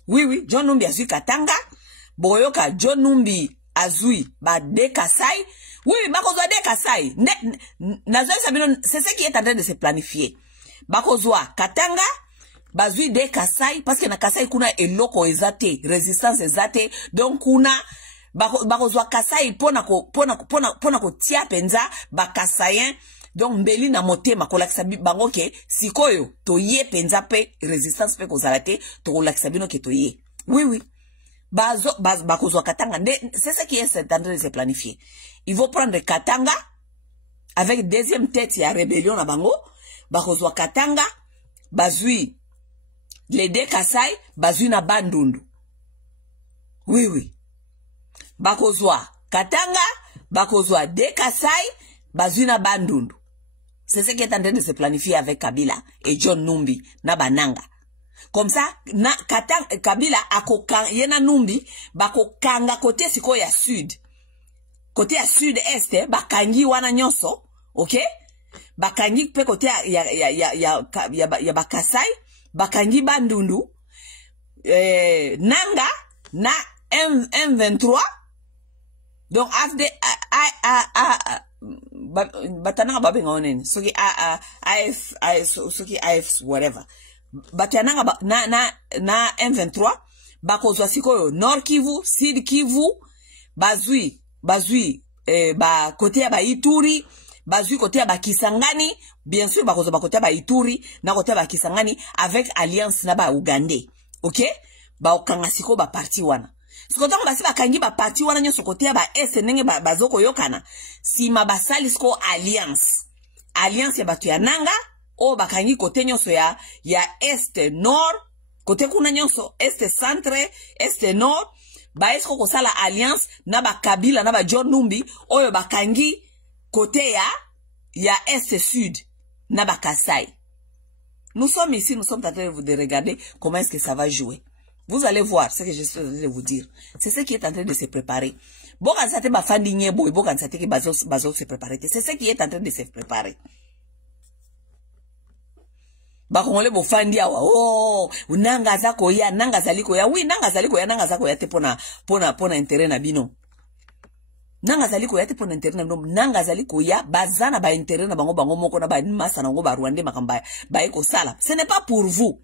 Oui John Numbi azui Katanga. Boko yoka John Numbi azui ba de Kasai. Oui bakozwa de Kasai. Nazo ebisa bino c'est ce qui est en train de se planifier. Bakozwa Katanga bazui de Kasai parce que na Kasai kuna eloko ezate résistance ezate donc kuna bakozwa Kasai pona ko tia penza ba Kasayen donc mbeli na motema kolakisa bango ke sikoyo toye penza pe résistance pe kozalate to kolakisa bino ke toye. Oui bakozwa Katanga c'est ça qui est en train de se planifier. Ils vont prendre Katanga avec deuxième tête ya rébellion na bango bakozwa Katanga bazui les deux Kasai bazui na Bandundu. Oui bakozwa Katanga bakozwa de Kasai bazui na Bandundu. C'est ce qui est en train de se planifier avec Kabila et John Numbi na bananga. Comme ça na Kabila yena Numbi bakokanga côté siko ya sud. Côté ya sud-est bakangi wana nyonso, OK? Bakangi pe côté ya bakasai bakangi Bandundu nanga na M23 donc batananga babenga onene soki AF whatever batananga na M23 bakozwa sikoyo Nord Kivu, Sud Kivu, bazui ba côté ya ba Ituri, bazui côté ya ba Kisangani, bien sûr bakozwa ba côté ya ba Ituri na côté ya ba Kisangani avec alliance na ba Ugandais. OK? Ba okanga siko ba parti wana. Sikotango basi bakangi ba parti wana nyoso côté ya ba est nenge bazoko yokana. Si mabasali siko alliance ya batu ya nanga o bakangi côté nyoso ya est nord, côté kuna nyoso est centre, est nord, ba esko kosala alliance na ba Kabila na ba John Numbi oyo bakangi côté ya est sud na ba Kasai. Nous sommes ici, nous sommes en train de regarder comment est-ce que ça va jouer. Vous allez voir ce que je suis en train de vous dire. C'est ce qui est en train de se préparer. Bon, quand ça te va faire digner, bon, quand ça te bazo se préparer. C'est ce qui est en train de se préparer. Bah, on le bofandi awa. Oh, nanga zako ya, nanga zaliko ya. Oui, nanga zaliko ya te pona intérêt na bino. Nanga zaliko ya te pona intérêt na bino. Nanga zaliko ya, bazana ba intérêt na bango moko na ba masa na bango ba Rwanda makamba ba eko sala. Ce n'est pas pour vous.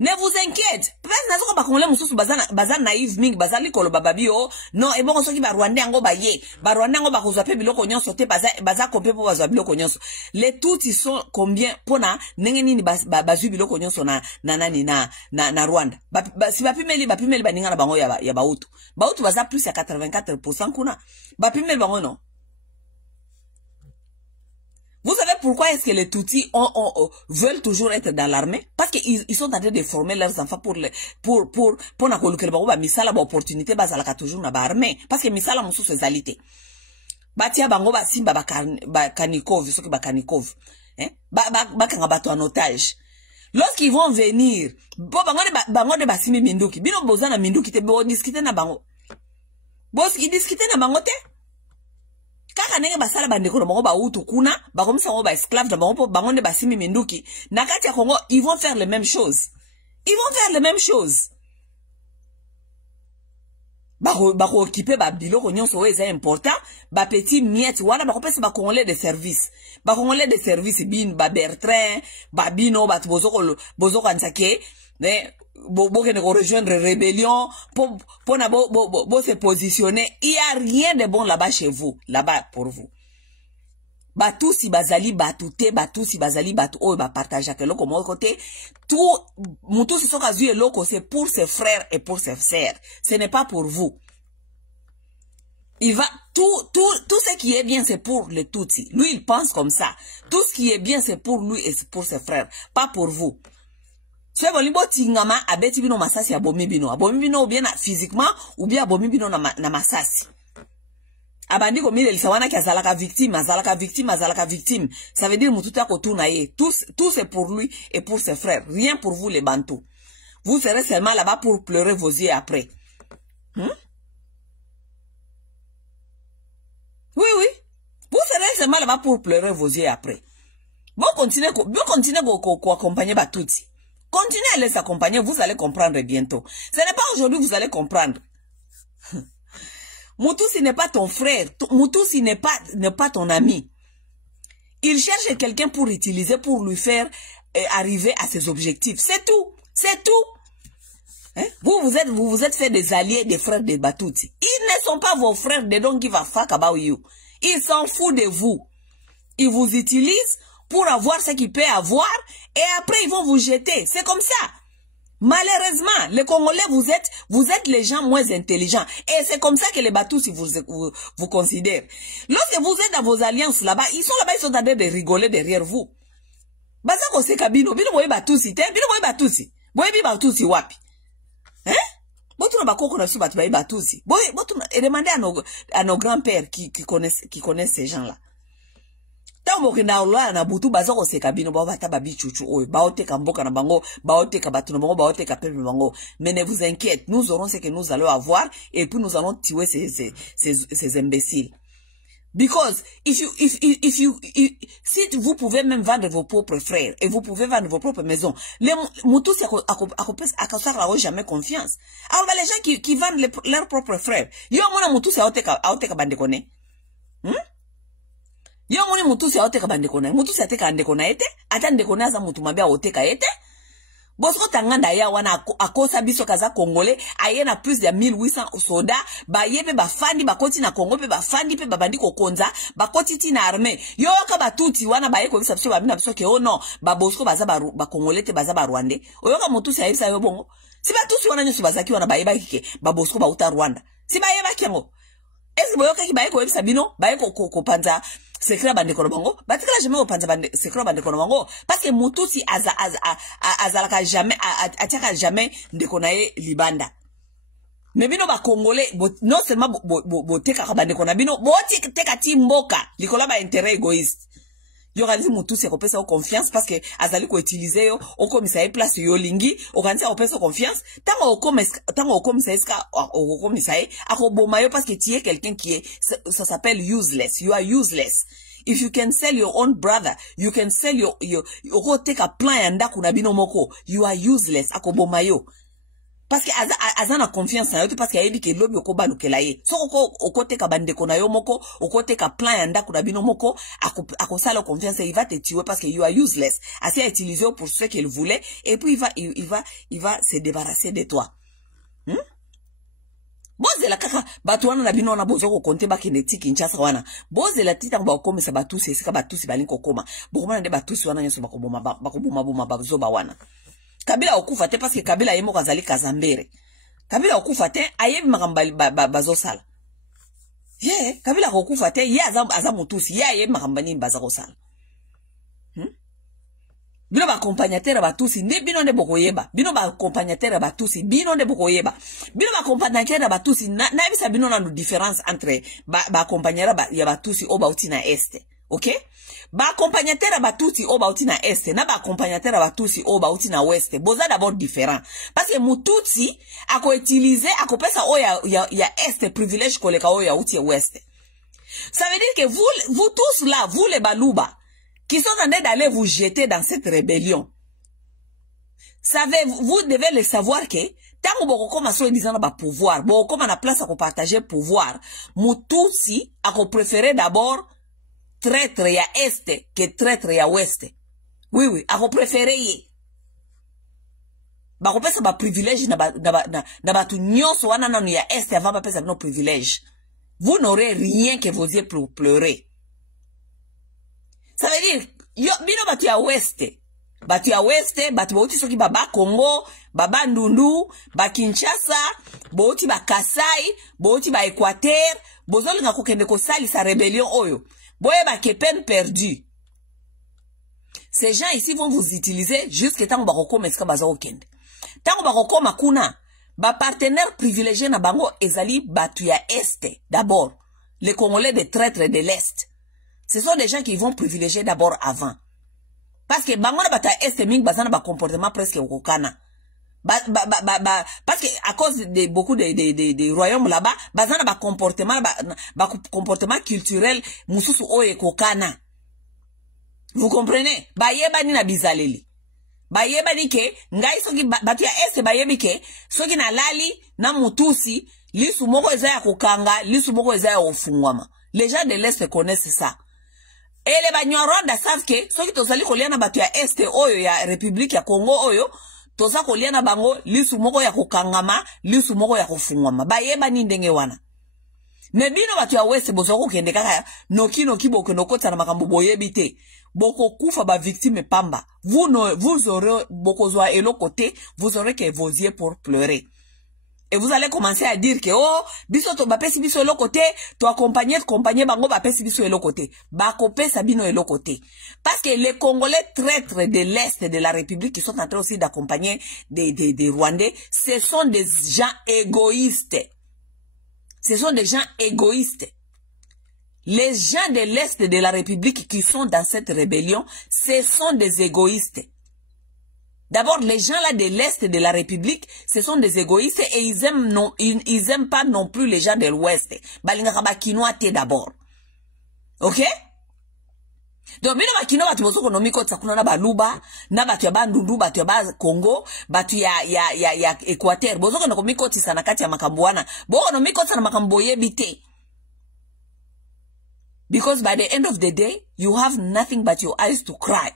Ne vous inquiète. Peut-être nazo ba kongole mususu bazana naïve ming bazali kolo bababio. Non, et bon soki ba Rwanda ngo ba ye. Ba Rwanda ngo ba kozwa pe biloko nyonso te baza kopé po bazwa biloko nyonso. Les tout ils sont combien pona nenge nini bazwi biloko nyonso na Rwanda. Si bapimeli baninga na bango ya bautu. Bautu baza plus ya 84% kuna. Bapimeli bango non. Vous savez pourquoi est-ce que les Tutsis veulent toujours être dans l'armée? Parce qu'ils sont en train de former leurs enfants pour na kolukel ba misala ba opportunité bazalaka toujours na ba armée. Parce que misala mususu ezalité. Batia bango ba simba ba Kanikov, soki ba Kanikov. Ba kanga bato en otage. Lorsqu'ils vont venir, bango de ba simi minduki. Bino bozana minduki te bo discuter na bango. Bos ki discuter na bango te? Kaka nenge basala bandeko na bango ba utu kuna, ba komisa bango ba esclave na bango bango de basimi minduki. Na kati ya Congo, ils vont faire les mêmes choses. Ils vont faire les mêmes choses. Ba ko occuper ba biloko nyonso eza important, ba petit miette wana ba kopesa ba congolais de service. Ba congolais de service bin ba Bertrand, ba bino ba bozoko ansake, Boke ne rejoindre rébellion pour se positionner. Il n'y a rien de bon là-bas chez vous, là-bas pour vous. Batou si bazali batouté, batou si bazali batou oh ba partage que loko mon côté tout mutu si soka zui loko c'est pour ses frères et pour ses sœurs. Ce n'est pas pour vous. Il va tout ce qui est bien c'est pour les Tutsis. Lui il pense comme ça. Tout ce qui est bien c'est pour lui et pour ses frères, pas pour vous. Soit bolimbo tingama abeti bino masasi abomi bino ou bien physiquement ou bien abomi bino na masasi. Abandi ko mile lisawana ki azalaka victime. Ça veut dire mututa ko tuna ye. Tout c'est pour lui et pour ses frères. Rien pour vous les Bantous. Vous serez seulement là-bas pour pleurer vos yeux après. Oui. Vous serez seulement là-bas pour pleurer vos yeux après. Bon continuez ko accompagner Batutsi. Continuez à les accompagner, vous allez comprendre bientôt. Ce n'est pas aujourd'hui que vous allez comprendre. Mutusi n'est pas ton frère. Mutusi n'est pas ton ami. Il cherche quelqu'un pour utiliser, pour lui faire arriver à ses objectifs. C'est tout. C'est tout. Hein? Vous vous êtes fait des alliés, des frères de Batutsi. Ils ne sont pas vos frères. They don't give a fuck about you. Ils s'en foutent de vous. Ils vous utilisent pour avoir ce qu'ils peuvent avoir et après ils vont vous jeter. C'est comme ça. Malheureusement, les Congolais, vous êtes les gens moins intelligents. Et c'est comme ça que les Batutsi vous considèrent. Lorsque vous êtes dans vos alliances là-bas, ils sont en train de rigoler derrière vous. Bazako se kabino, bino boye Batutsi, bino boye Batutsi. Boye bi Batutsi wapi. Hein? Botu na bakoko na su batu baye Batutsi. Boye, botu na, demandez à nos grands-pères qui connaissent ces gens-là. Tamboke na ola na butu bazako se kabino ba bata babi chuchu oy baote kamboka na bango baote ka batu na bango baote ka pepe bango. Mais ne vous inquiétez, nous aurons ce que nous allons avoir et puis nous allons tuer ces imbéciles. Because si vous pouvez même vendre vos propres frères et vous pouvez vendre vos propres maisons, les mutus à jamais confiance. Alors les gens qui vendent leurs propres frères, yo mona mutus à ote ka bande connaît. Yo moni mutusi aoteka bandeko na. Mutusi ateka ndeko na ete. Ata ndeko na za mutu mabe aoteka ete. Bosco tanganda ya wana akosa biso kaza Congolais aye na plus de 1800 soda ba yebe ba fandi ba koti na Congo pe ba fandi pe ba bandi kokonza ba koti ti na armée yo ka batuti wana ba ye ko bisa biso ba bina biso ke oh non ba Bosco baza ba Congolais te baza ba Rwandais oyo ka mutu si ayebisa yo bongo si batusi wana nyoso bazaki wana ba yeba kike ba Bosco ba uta Rwanda si ba yeba kiango esi boyo ka ki ba ye ko bisa bino ba ye ko panza secret bandeko na bango batikala jamais opanza secret bandeko na bango parce que mutusi azalaka jamais atiaka jamais ndeko na ye libanda mais bino ba Congolais non seulement boteka bandeko na bino boteka ti mboka likola ba intérêt égoïste yo kanzi mutusi akopesa confiance parce que azali ko utiliser yo okomisa ye place yo lingi okanzi akopesa confiance tango okomisa eska okomisa ye akoboma yo parce que tu es quelqu'un qui est ça s'appelle useless. You are useless. If you can sell your own brother, you can sell your take a plan and ndakuna bino moko, you are useless akoboma yo parce que azana confiance na yo parce que ayebi ke lobi okoba lukela ye so okoteka bandeko na yo moko okoteka plan ya ndako na bino moko akosala confiance il va te tuer parce que you are useless assez utiliser pour ce qu'il voulait et puis il va se débarrasser de toi. Bozela kaka batu wana na bino na bozo ko konte ba kineti Kinshasa wana bozela tita ba komisa batusi esika batusi balinko koma bokomana nde batusi wana nyoso bakoboma bazoba wana. Kabila okufa te parce que Kabila yemo kazali Kazambere. Kabila okufa te ayebi makambali bazosala. Kabila okufa te ye aza mutusi ye ayebi makambani bazosala. Bino ba accompagnateur batusi nde bino nde bokoyeba. Bino ba accompagnateur batusi bino nde bokoyeba. Bino ba accompagnateur batusi na bisa bino na différence entre ba accompagnateur ya batusi o bauti na este. OK? Ba accompagnateur batuti o bauti na este na ba accompagnateur batusi o bauti na ouest boza d'abord différent parce que mututi ako utiliser akopesa o ya este privilège koleka o ya uti ouest. Ça veut dire que vous tous là vous les baluba qui sont en train d'aller vous jeter dans cette rébellion. Vous devez le savoir que tant que vous commencez disant ba pouvoir, vous commencez à place à partager pouvoir, mutusi ako préférer d'abord traître ya este que traître ya ouest. Oui, ako préféré ye. Ba ko pesa ba privilège na ba tu nyonso wana nanu ya este avant ba pesa no privilège. Vous n'aurez rien que vos yeux pour pleurer. Ça veut dire yo bino batu ya ouest. Batu ya ouest, batu bauti soki baba Congo, baba Ndundu, ba Kinshasa, bauti ba Kasai, bauti ba Équateur, bozoli nga kokende ko sali sa rébellion oyo. Boye ba ke peine perdue. Ces gens ici vont vous utiliser jusqu'à temps ba kokoma eska baza okende. Tango ba kokoma kuna, ba partenaire privilégié na bango ezali batu ya este d'abord. Les Congolais des traîtres de l'Est. Ce sont des gens qui vont privilégier d'abord avant. Parce que bango na bata este ming bazana ba comportement presque okokana. Parce que à cause de beaucoup de royaumes là-bas, bazana ba comportement culturel mususu oye kokana. Vous comprenez? Ba yeba ni na bizaleli. Ba yeba ni ke ngai soki batu ya este ba yebi ke soki na lali na mutusi lisu moko eza ya kokanga, lisu moko eza ya ofungwama. Les gens de l'Est connaissent ça. Et les Banyarwanda savent que ceux qui tozali kolia na batu ya este oyo ya République ya Congo oyo toza kolia na bango lisu moko ya kokangama, lisu moko ya kofungwama. Ba yeba ni ndenge wana. Mais bino batu ya West bozoko kende kaka noki boko nokota na makambo boyebi te. Boko kufa ba victime pamba. Vous aurez boko zoa elo côté, vous aurez que vos yeux pour pleurer. Et vous allez commencer à dire que oh biso to bapesi biso elo côté, to accompagner bango bapesi biso elo côté. Ba kopesa bino elo côté. Parce que les Congolais traîtres de l'Est de la République qui sont en train aussi d'accompagner des Rwandais, ce sont des gens égoïstes. Ce sont des gens égoïstes. Les gens de l'Est de la République qui sont dans cette rébellion, ce sont des égoïstes. D'abord, les gens là de l'Est de la République, ce sont des égoïstes et ils aiment pas non plus les gens de l'Ouest. Balinga bakinoa te d'abord. OK? Donc, bino bakino batu bozo konomi ko tsakuna na baluba, na batu ya bandundu, batu ya ba Congo, batu ya Équateur. Bozo konomi ko tsana kati ya makambo wana. Bo konomi ko tsana makambo yebite. Because by the end of the day, you have nothing but your eyes to cry.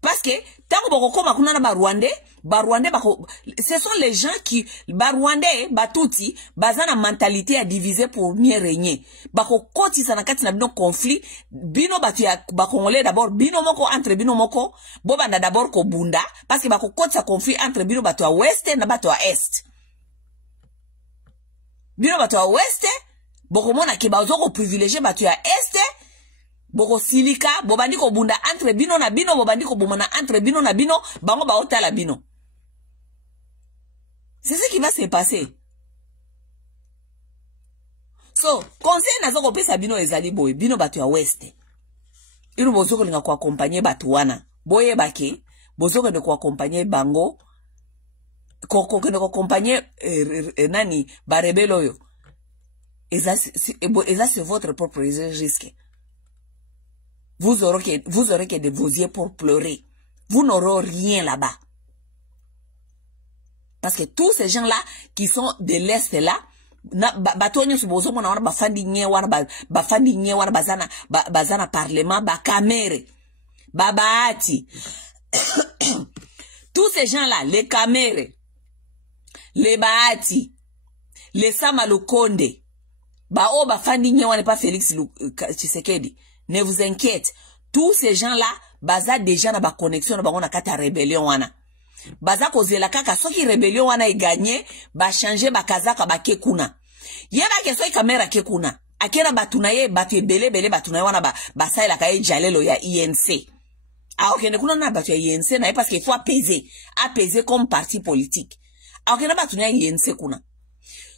Parce que, tant que vous avez Rwandais, ce sont les gens qui, Rwandais, Batouti, bazana mentalité à diviser pour mieux régner. Bako koti sanakati na bino conflit, bino batu ya Congolais d'abord, bino moko entre bino moko, bobanda d'abord ko bunda, parce que bako koti sa conflit entre bino batu à ouest na batu à est. Bino batu à ouest, boko mona ki bazoko privilégié batu à est, boko silika, bobandi ko bunda entre bino na bino, bobandi ko bumana entre bino na bino, bango ba otala bino. C'est ce qui va se passer. So, conseil nazo ko pesa bino ezali boy, bino batu ya west. Inu bozoko linga ko accompagner batu wana. Boye bake, bozoko ne ko accompagner bango. Ko ne ko accompagner nani ba rebelo yo. Eza c'est votre propre risque. Vous aurez que de vos yeux pour pleurer. Vous n'aurez rien là-bas. Parce que tous ces gens-là qui sont de l'Est là, batonyo subozo mona wana bafandi nye wana bazana parlement ba kamere babaati. Tous ces gens-là, les kamere, les baati, les samalukonde, bafandi nye wana pas Félix Tshisekedi. Ne vous inquiétez, tous ces gens-là, baza déjà na ba connexion na bango na kata rébellion wana. Baza kozela kaka soki rébellion wana e gagné, ba changer ba kazaka ba kekuna. Yeba ke soki kamera kekuna. Akena batuna ye batu ebele batuna wana ba saila ka jalelo ya INC. Okende kuna na batu ya INC na parce qu'il faut apaiser comme parti politique. Okenda batuna ya INC kuna.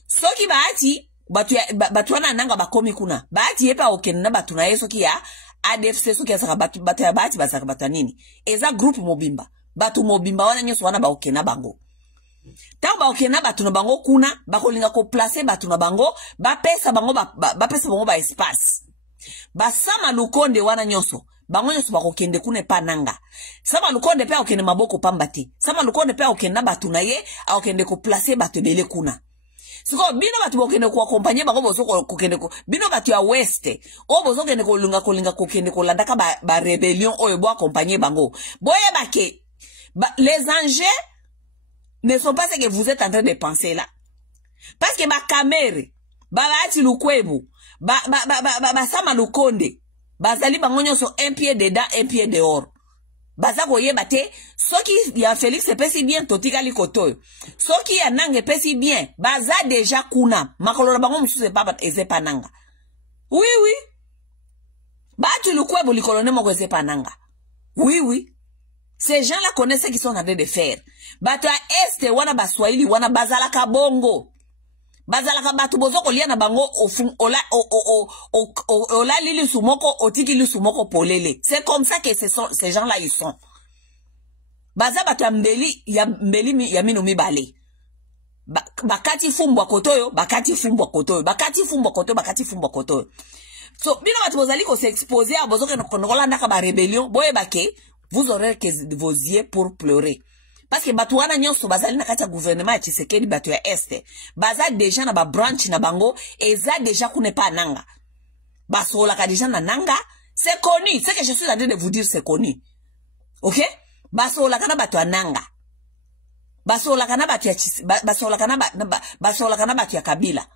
Soki baati batu wana nanga bakomi kuna. Baati yepa okende na batuna ye soki ya ADFC soki ya saka batu ya baati basaka batu nini. Eza groupe mobimba. Batu mobimba wana nyoso wana ba okena bango. Tango ba okena batu na bango kuna, bakolinga ko placer batu na bango, bapesa bango ba espace. Basama lukonde wana nyoso, bango nyoso bakokende kuna pa nanga. Sama lukonde pe okene maboko pambate. Sama lukonde pe okena batu na ye, okende ko placer batu bele kuna. Siko bino batu bokende ko accompagner bango bozo ko kende ko bino batu ya west o bozo kende ko linga ko kende ko landaka ba rébellion oyo bo accompagner bango. Boye bake les enjeux ne sont pas ce que vous êtes en train de penser là. Parce que ba kamere, ba ati lukwebu, ba sama lukonde, bazali bango nyoso un pied dedans, un pied dehors. Baza koyeba te, soki ya Félix pesi bien totika likotoyo. Soki ya nange pesi bien, baza déjà kuna. Makolora bango msuse papa ezepa nanga. Oui. Ba ati lukwebu likolone moko ezepa nanga. Oui. Ces gens-là connaissent ce qu'ils sont en train de faire. Batu à Est, wana baswahili, wana bazalaka bongo. Bazalaka batu bozoko liana bango ola lili sumoko, otiki li sumoko polele. C'est comme ça que ces gens-là ils sont. Baza batu ya mbeli ya minu mibale. Bakati fumbwa kotoyo. So, bino batu bozali ko s'exposer à bozoko nokola ndaka ba rébellion, boye bake. Vous aurez que vos yeux pour pleurer. Parce que batuana nyonso bazali na kati ya gouvernement ya Tshisekedi batu ya Est. Baza déjà na ba branch na bango eza déjà kune pa nanga. Basola ka déjà na nanga, c'est connu. Ce que je suis en train de vous dire c'est connu. OK? Basola kana batu ya nanga. Basola kana batu ya Kabila.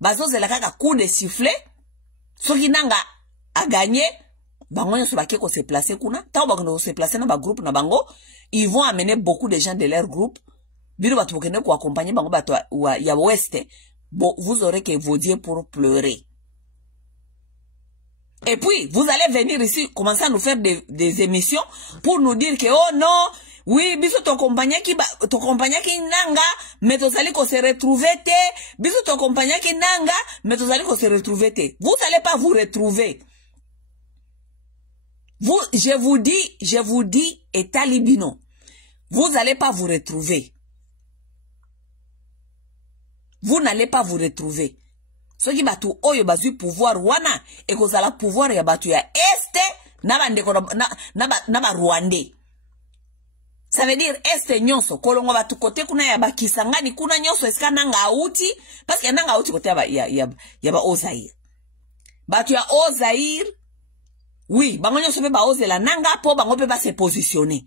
Bazozela kaka coup de sifflet. Soki nanga a gagné bango nyoso bake ko se placer kuna ta ba se placer na ba groupe na bango, ils vont amener beaucoup de gens de leur groupe bino batu bokende ko accompagner bango batu ya ouest. Bon, vous aurez que vos yeux pour pleurer. Et puis vous allez venir ici commencer à nous faire des émissions pour nous dire que oh non, oui, biso ton compagnie qui nanga, mais tozali ko se retrouver te, biso ton compagnie qui nanga, mais tozali ko se retrouver te. Vous allez pas vous retrouver. Vous, je vous dis, et talibino, vous n'allez pas vous retrouver. Vous n'allez pas vous retrouver. Ce qui batu oyo bazu pouvoir wana, et que la pouvoir ya batu ya este, na ba Rwandais. Ça veut dire este nyonso kolongo batu kote kuna ya bakisangani kuna nyonso eska nanga auti parce que nanga auti kote ya ba Ozaïr. Batu ya Ozaïr, oui, bango nyonso pe ba ozela nanga po bango pe ba se positionner.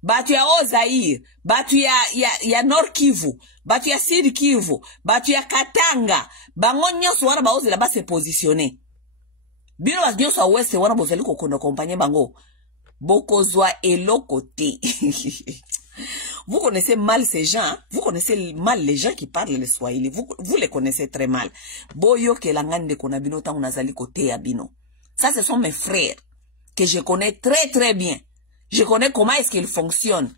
Batu ya Ozaïr, batu ya Nord Kivu, batu ya Sud Kivu, batu ya Katanga, bango nyonso wana ba ozela ba se positionner. Bino ba nyonso a West wana bozali ko kono compagnie bango. Bokozwa eloko te. Vous connaissez mal ces gens, vous connaissez mal les gens qui parlent le Swahili, vous les connaissez très mal. Boyo ke langande kona bino tangu nazali kote ya bino. Ça, ce sont mes frères que je connais très très bien. Je connais comment est-ce qu'ils fonctionnent.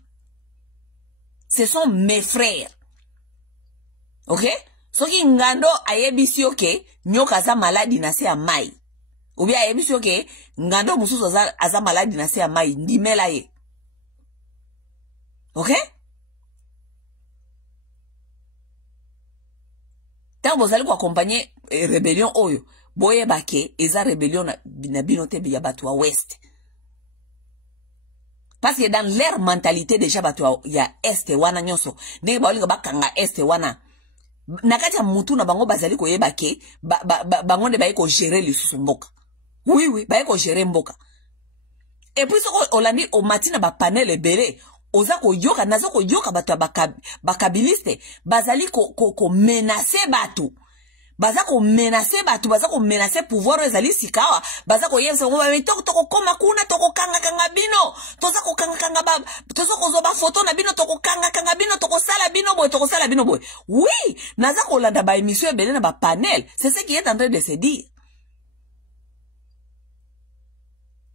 Ce sont mes frères. Ok? Soki ngando ayebisi oke, nyoka za maladi na se amai. Ou bien ayebisi oke, ngando mususu aza maladi na se amai, ndimela ye. Ok? Tant bozali ko accompagner rébellion oyo, boye bake eza rébellion na binote ya batu wa West. Parce que dans leur mentalité déjà batu ya Est wana nyonso, ndenge baolinga bakanga Est wana. Nakati ya mutu na bango bazali ko yebake, bango nde baye ko gérer lisusu mboka. Oui, oui, baye ko gérer mboka. Et puis soko olandi o matina ba panel ebele, oza ko yoka nazo ko yoka batu bakabiliste, bazali ko menacer batu. Baza ko menacer batu, baza ko menacer pouvoir ezali sikawa, baza ko yebisa ngo ba toko koma kuna toko kanga bino, toza ko kanga ba, toza ko zo ba photo na bino toko kanga bino, toko sala bino boy. Oui, naza ko landa ba émission ebele na ba panel, c'est ce qui est en train de se dire.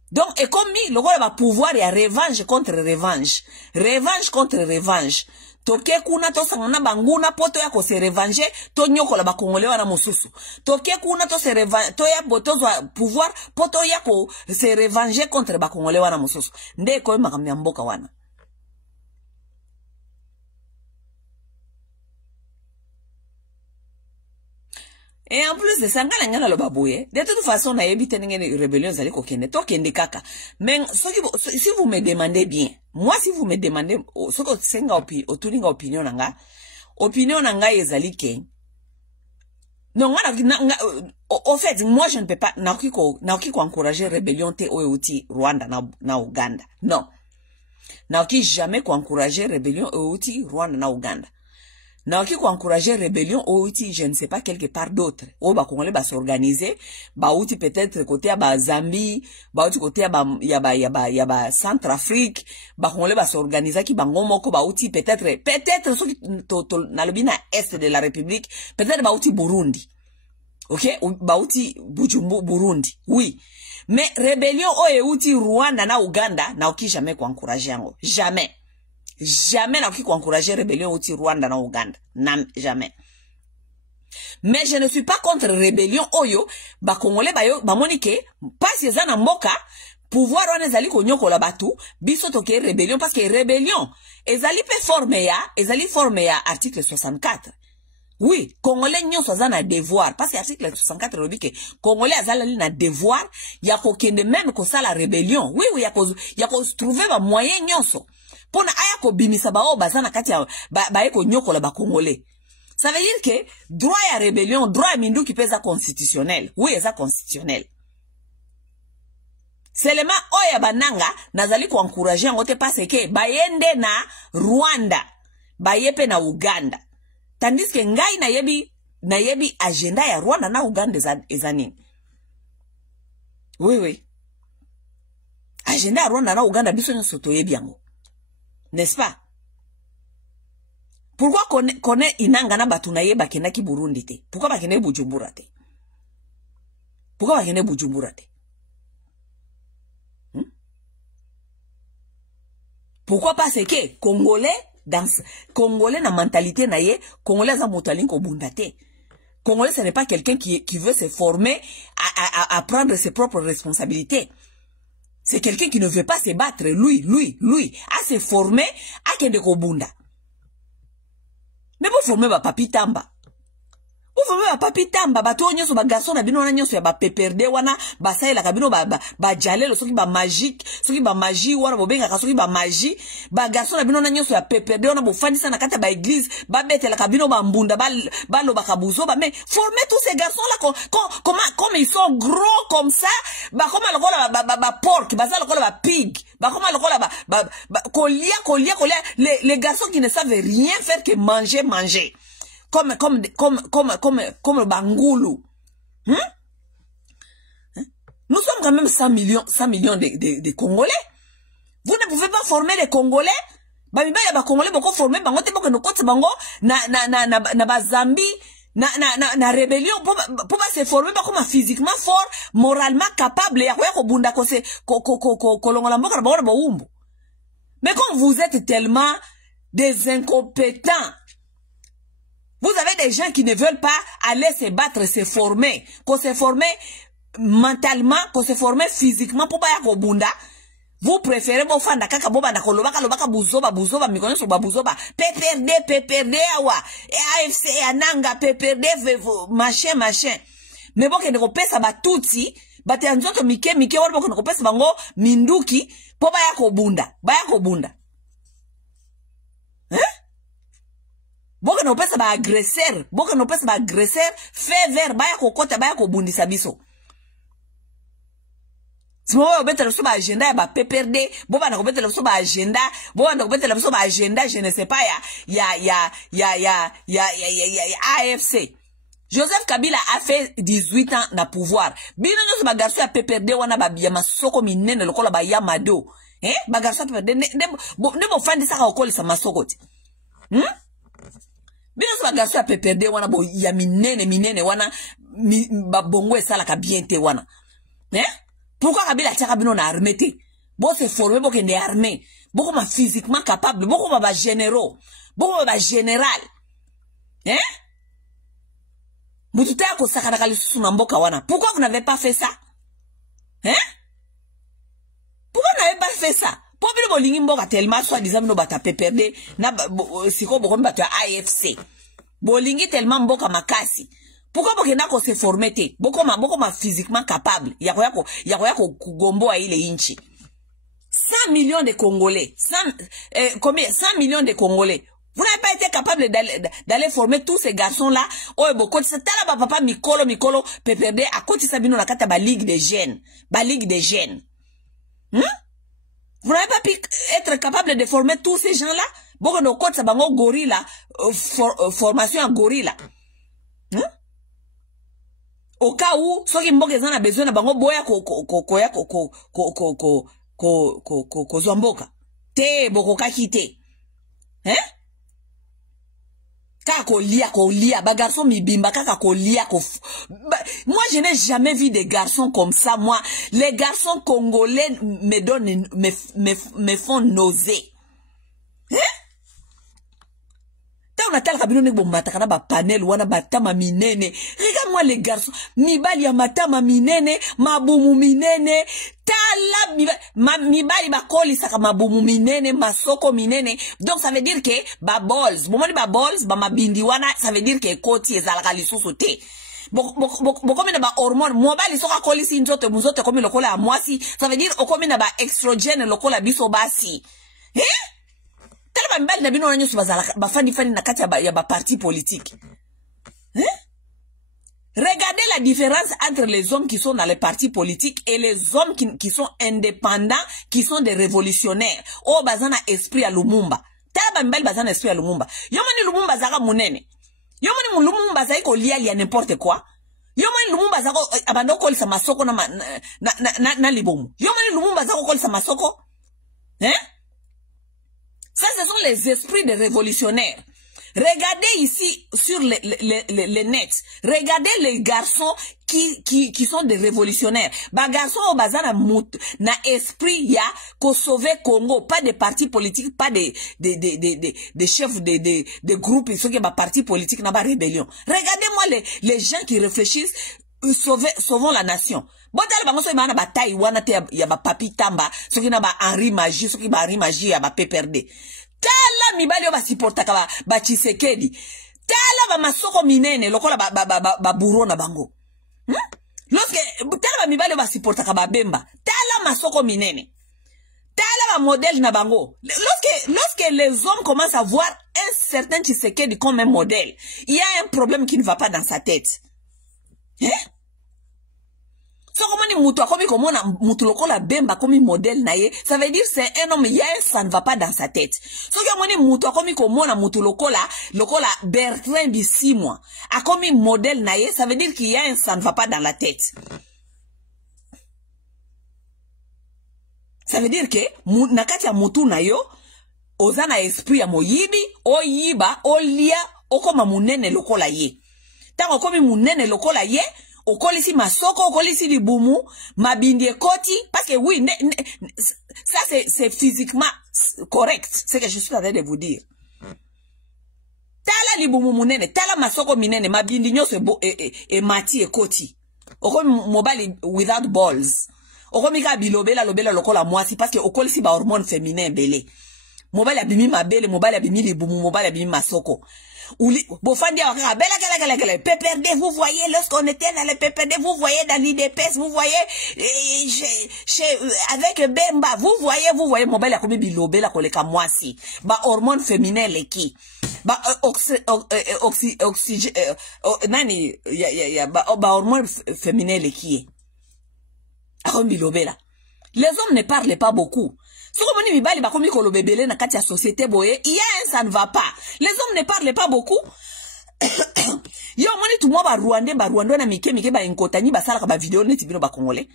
Donc, et comme mi, le roi va pouvoir y a revanche contre revanche. Revanche contre revanche. Toke kuna to sangana banguna poto ya ko se revanche, to nyoko la ba Congolais wana mususu. Toke kuna to se revanche, to ya botozo pouvoir poto ya ko se revanche contre ba Congolais wana mususu. Nde ko makamya mboka wana. Et en plus de ça, ngana lo babouye. De toute façon, na yebite ngene rébellion zali ko kende to kende kaka. Mais si vous me demandez bien, moi si vous me demandez ce que senga otuninga opinion nanga ezali ke. Non, au fait, moi je ne peux pas naoki ko encourager rébellion te outi Rwanda na Uganda. Non. Naoki jamais ko encourager rébellion outi Rwanda na Uganda. Naoki ko encourager rébellion outi je ne sais pas quelque part d'autre. O ba Congolais ba s'organiser, ba outi peut-être côté ba Zambie, ba outi côté ya ba Centrafrique, ba Congolais ba s'organiser ki bango moko ba outi peut-être so na lobina est de la République, peut-être ba outi Burundi. OK? Ba outi Burundi. Oui. Mais rébellion outi Rwanda na Uganda, naoki jamais ko encourager yango. Jamais. Jamais n'a qui encourager rébellion au Rwanda na Uganda. Non, jamais. Mais je ne suis pas contre rébellion oyo, ba Congolais ba monike, pas ces na mboka, pouvoir wana ezali ko nyoko la batu, biso toke rébellion parce que rébellion, ezali pe forme ya article 64. Oui, Congolais nyonso za na devoir parce que article 64 lobi ke Congolais azali na devoir ya ko kende même ko sala rébellion. Oui, ya ko trouver ba moyen nyonso. Pona aya ko bimisa ba o bazana kati ya ba eko nyoko la ba Congolais. Ça veut dire que droit ya rébellion, droit ya mindu qui pesa constitutionnel. Oui, eza constitutionnel. Seulement oya bananga nazali ko encourager ngote parce que bayende na Rwanda, bayepe na Uganda. Tandis que ngai na yebi agenda ya Rwanda na Uganda ezanini. Oui, oui. Agenda ya Rwanda na Uganda biso nyonso toyebi yango. N'est-ce pas? Pourquoi connaît inanga na batu na yeba kena ki Burundi te? Pourquoi ba kena Bujumbura te? Pourquoi ba kena Bujumbura te? Pourquoi pas c'est que Congolais na mentalité na ye, Congolais za motalinko bundate. Congolais ce n'est pas quelqu'un qui veut se former à prendre ses propres responsabilités. C'est quelqu'un qui ne veut pas se battre, lui, à se former, à kende ko bunda. Mais pour former ba papi tamba. Vous voyez, papi tamba, bato nyonso ba garçon na bino na nyonso ya ba PPRD wana, ba saela ka bino ba jalelo soki ba magique, soki ba magie wana bobenga ka soki ba magie, ba garçon na bino na nyonso ya PPRD wana bo fandisa na kata ba église, ba betela ka bino ba mbunda, ba lo ba kabuzo ba, mais formez tous ces garçons là comme ils sont gros comme ça, ba comme lokola ba porc, ba ça lokola ba pig, ba comme lokola ba kolia, les garçons qui ne savent rien faire que manger. Comme le Bangoulou. Nous sommes quand même 100 millions de Congolais. Vous ne pouvez pas former les Congolais. Bamiba ya ba Congolais beaucoup formés, bango te boko no koti bango na ba Zambie, na rébellion pour pas se former pas comme physiquement fort, moralement capable ya ko bunda ko se kolongola mboka ba ba umbu. Mais comme vous êtes tellement des incompétents, vous avez des gens qui ne veulent pas aller se battre, se former, qu'on se former mentalement, qu'on se former physiquement pour pas y bunda. Vous préférez bon fan kaka boba na kolobaka buzoba mikono so babuzoba PPRD awa AFC ananga PPRD machin. Mais bon que ne kopesa ba tuti bate nzoto mike wala bon que ne kopesa bango minduki po ba ya bunda. Hein? Boka no pesa ba agresseur, fait vert baya kokota baya ko bundisa biso. Simo ba betela so ba agenda ya ba PPRD, boba na ko betela so ba agenda, boba na ko betela so ba agenda, je ne sais pas ya AFC. Joseph Kabila a fait 18 ans na pouvoir. Bino no ba garçon ya PPRD wana ba biya masoko minene lokola ba Yamado. Ba garçon PPRD ne bo fandi saka okolisa masoko ti. Bino so ba garçon ya PPRD wana bo ya minene wana ba bongo esala ka bien te wana. Pourquoi Kabila tiaka bino na armée te? Bo se former bo kende armée. Bo ma physiquement capable, bo ba généraux, bo ba général. Mututa ko sakana kalisusu na mboka wana. Pourquoi vous n'avez pas fait ça? Pourquoi vous n'avez pas fait ça? Pour bino bolingi mboka tellement soi-disant bino bata PPRD na siko bokomi bata AFC. Bolingi tellement mboka makasi. Pourquoi bokenda ko se former te? Boko ma physiquement capable. Yako kugomboa ile inchi. 100 millions de Congolais. 100 millions de Congolais. Vous n'avez pas été capable d'aller former tous ces garçons-là. Oh, beaucoup de ça, là, papa, Mikolo, PPRD, à côté de ça, na kata ba ligue des jeunes. Vous n'avez pas pu être capable de former tous ces gens-là. Beaucoup de côté, ça, bango gorilla, formation en gorilla. Au cas où, ceux qui m'ont besoin de bango boya ko zomboka. Te, boko kakite. Kaka kolia, ba garçon mi bimba, kaka kolia, moi je n'ai jamais vu des garçons comme ça, moi. Les garçons congolais me font nauser. On a tel kabino nebo matakana ba panel wana batama minene. Regarde-moi les garçons, mibali ya matama minene, mabumu minene, tala mibali ba koli saka mabumu minene, masoko minene. Donc ça veut dire que ba balls, bomoni ba balls, ba mabindi wana, ça veut dire que koti ezalaka lisusu te. Bokomi na ba hormone, mobali soka koli si nzote muzote komi lokola ya mwasi, ça veut dire okomi na ba extrogène lokola biso basi. Tellement na bino nyo ba fandi na kati ya ba parti politique. Regardez la différence entre les hommes qui sont dans les partis politiques et les hommes qui sont indépendants, qui sont des révolutionnaires. Oh, bazana esprit à Lumumba. Tellement bazana esprit à Lumumba. Yomani Lumumba zaka munene. Yomani Lumumba zaka ko liali ya n'importe quoi. Yomani Lumumba zaka abando ko lisa masoko na libomu. Yomani Lumumba zaka ko lisa masoko. Ça, ce sont les esprits des révolutionnaires. Regardez ici sur le net. Regardez les garçons qui sont des révolutionnaires. Ba garçons au bazar na esprit ya ko sauver Congo, pas des partis politiques, pas des chefs de groupes, ceux qui ba partis politiques na ba rébellion. Regardez-moi les gens qui réfléchissent sauvons la nation. Botal bango so imana ba Taïwan te ya ba Papi Tamba, ceux qui na ba Henri Magie, ceux qui ba Henri Magie ya ba PPRD. Tala mibali ba supporta ka ba Tshisekedi. tala ba masoko minene lokola ba buro na bango. Lorsque tala ba mibale ba supportaka ba bemba, tala masoko minene. Tala ba modèle na bango. Lorsque les hommes commencent à voir un certain Tshisekedi comme un modèle, il y a un problème qui ne va pas dans sa tête. Hein? So comment ni mutu akomi komona mutu lokola bemba komi modèle na ye, ça veut dire c'est un homme, ça ne va pas dans sa tête. So comment ni mutu akomi komona mutu lokola Bertrand Bisimwa akomi modèle na ye, ça veut dire qu'il y a ça ne va pas dans la tête. Ça veut dire que nakati ya mutu na yo ozana esprit ya moyibi, oyiba, olia, okoma munene lokola ye. Tango komi munene lokola ye, okolisi masoko, okolisi libumu, mabindi ekoti, parce que oui, ça c'est physiquement correct, c'est que je suis en train de vous dire. Tala libumu munene, tala masoko minene, mabindi nyoso e mati ekoti. Okomi mobile without balls. Okomi ka bilobela lobela lokola mwasi, parce que okolisi ba hormone féminin belé. Mobile abimi mabele, mobile abimi libumu, mobile abimi masoko. Bofandi wakaka bela PPRD, vous voyez lorsqu'on était dans le PPRD, vous voyez dans l'IDPS, vous voyez avec Bemba, vous voyez mobile ya komi bilobela koleka mwasi. Ba hormone féminin leki. Ba nani ba hormone féminin leki. Akomi bilobela. Les hommes ne parlent pas beaucoup. Si vous voulez mibali ba komi kolo bebele na kati ya société boye, il y a ça ne va pas. Les hommes ne parlent pas beaucoup. Yo moni tout moi ba Rwandais na mike ba inkotani ba sala ka ba vidéo neti bino ba congolais.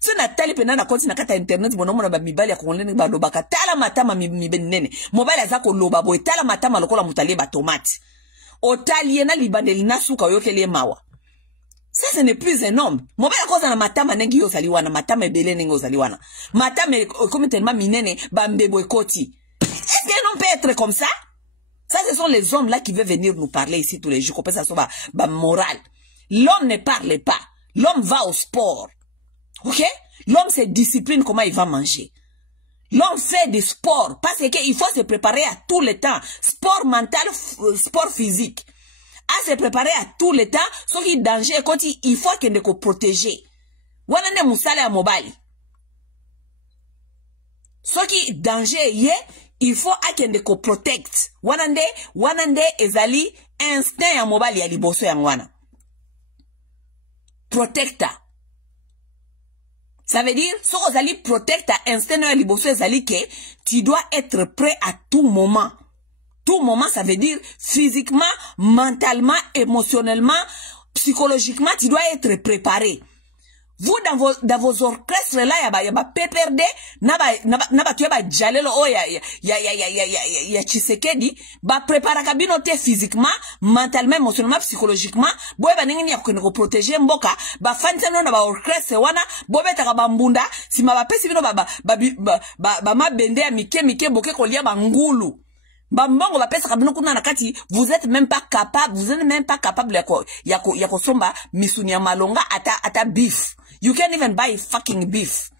Si na tali pena na konti na kata internet bono mona ba mibali ya congolais ba lobaka tala matama mibeni nene. Mobali azako loba boye tala matama lokola mutali ba tomate. Otali na libandeli na suka yokele mawa. Ça, ce n'est plus un homme. Mon père, cause na matama nengi yo saliwana, matama ebele nengi yo saliwana. Matama comme tellement minene, bambebo ekoti. Est-ce qu'un homme peut être comme ça? Ça, ce sont les hommes là qui veulent venir nous parler ici tous les jours. Comme ça, ça moral. L'homme ne parle pas. L'homme va au sport. Ok? L'homme se discipline comment il va manger. L'homme fait du sport. Parce qu'il faut se préparer à tout le temps. Sport mental, sport physique. À se préparer à tout le temps, ce qui est danger, quand il faut qu'il ne protéger. Wanande musale à mobile. Ce qui est danger, il faut qu'il ne protect. Wanande ezali instinct à mobile ya liboso ya wana. Protecta. Ça veut dire, ce que ezali protecta instinct ya liboso ezali que tu dois être prêt à tout moment. Tout moment, ça veut dire physiquement, mentalement, émotionnellement, psychologiquement, tu dois être préparé. Vous, dans vos orchestres là, il y a PPRD, tu as jalelo, ya Tshisekedi, préparer kabinote physiquement, mentalement, émotionnellement, psychologiquement, boy baningini ya kwenye protéger mboka, fanti no na ba orchestre wana, bobe takabambunda, si mabapesi bino mabende ya mike boke kolia bangulu. Bambongo bapesa kabino kuna nakati, vous êtes même pas capable yako somba misuni ya malonga ata beef. You can't even buy fucking beef.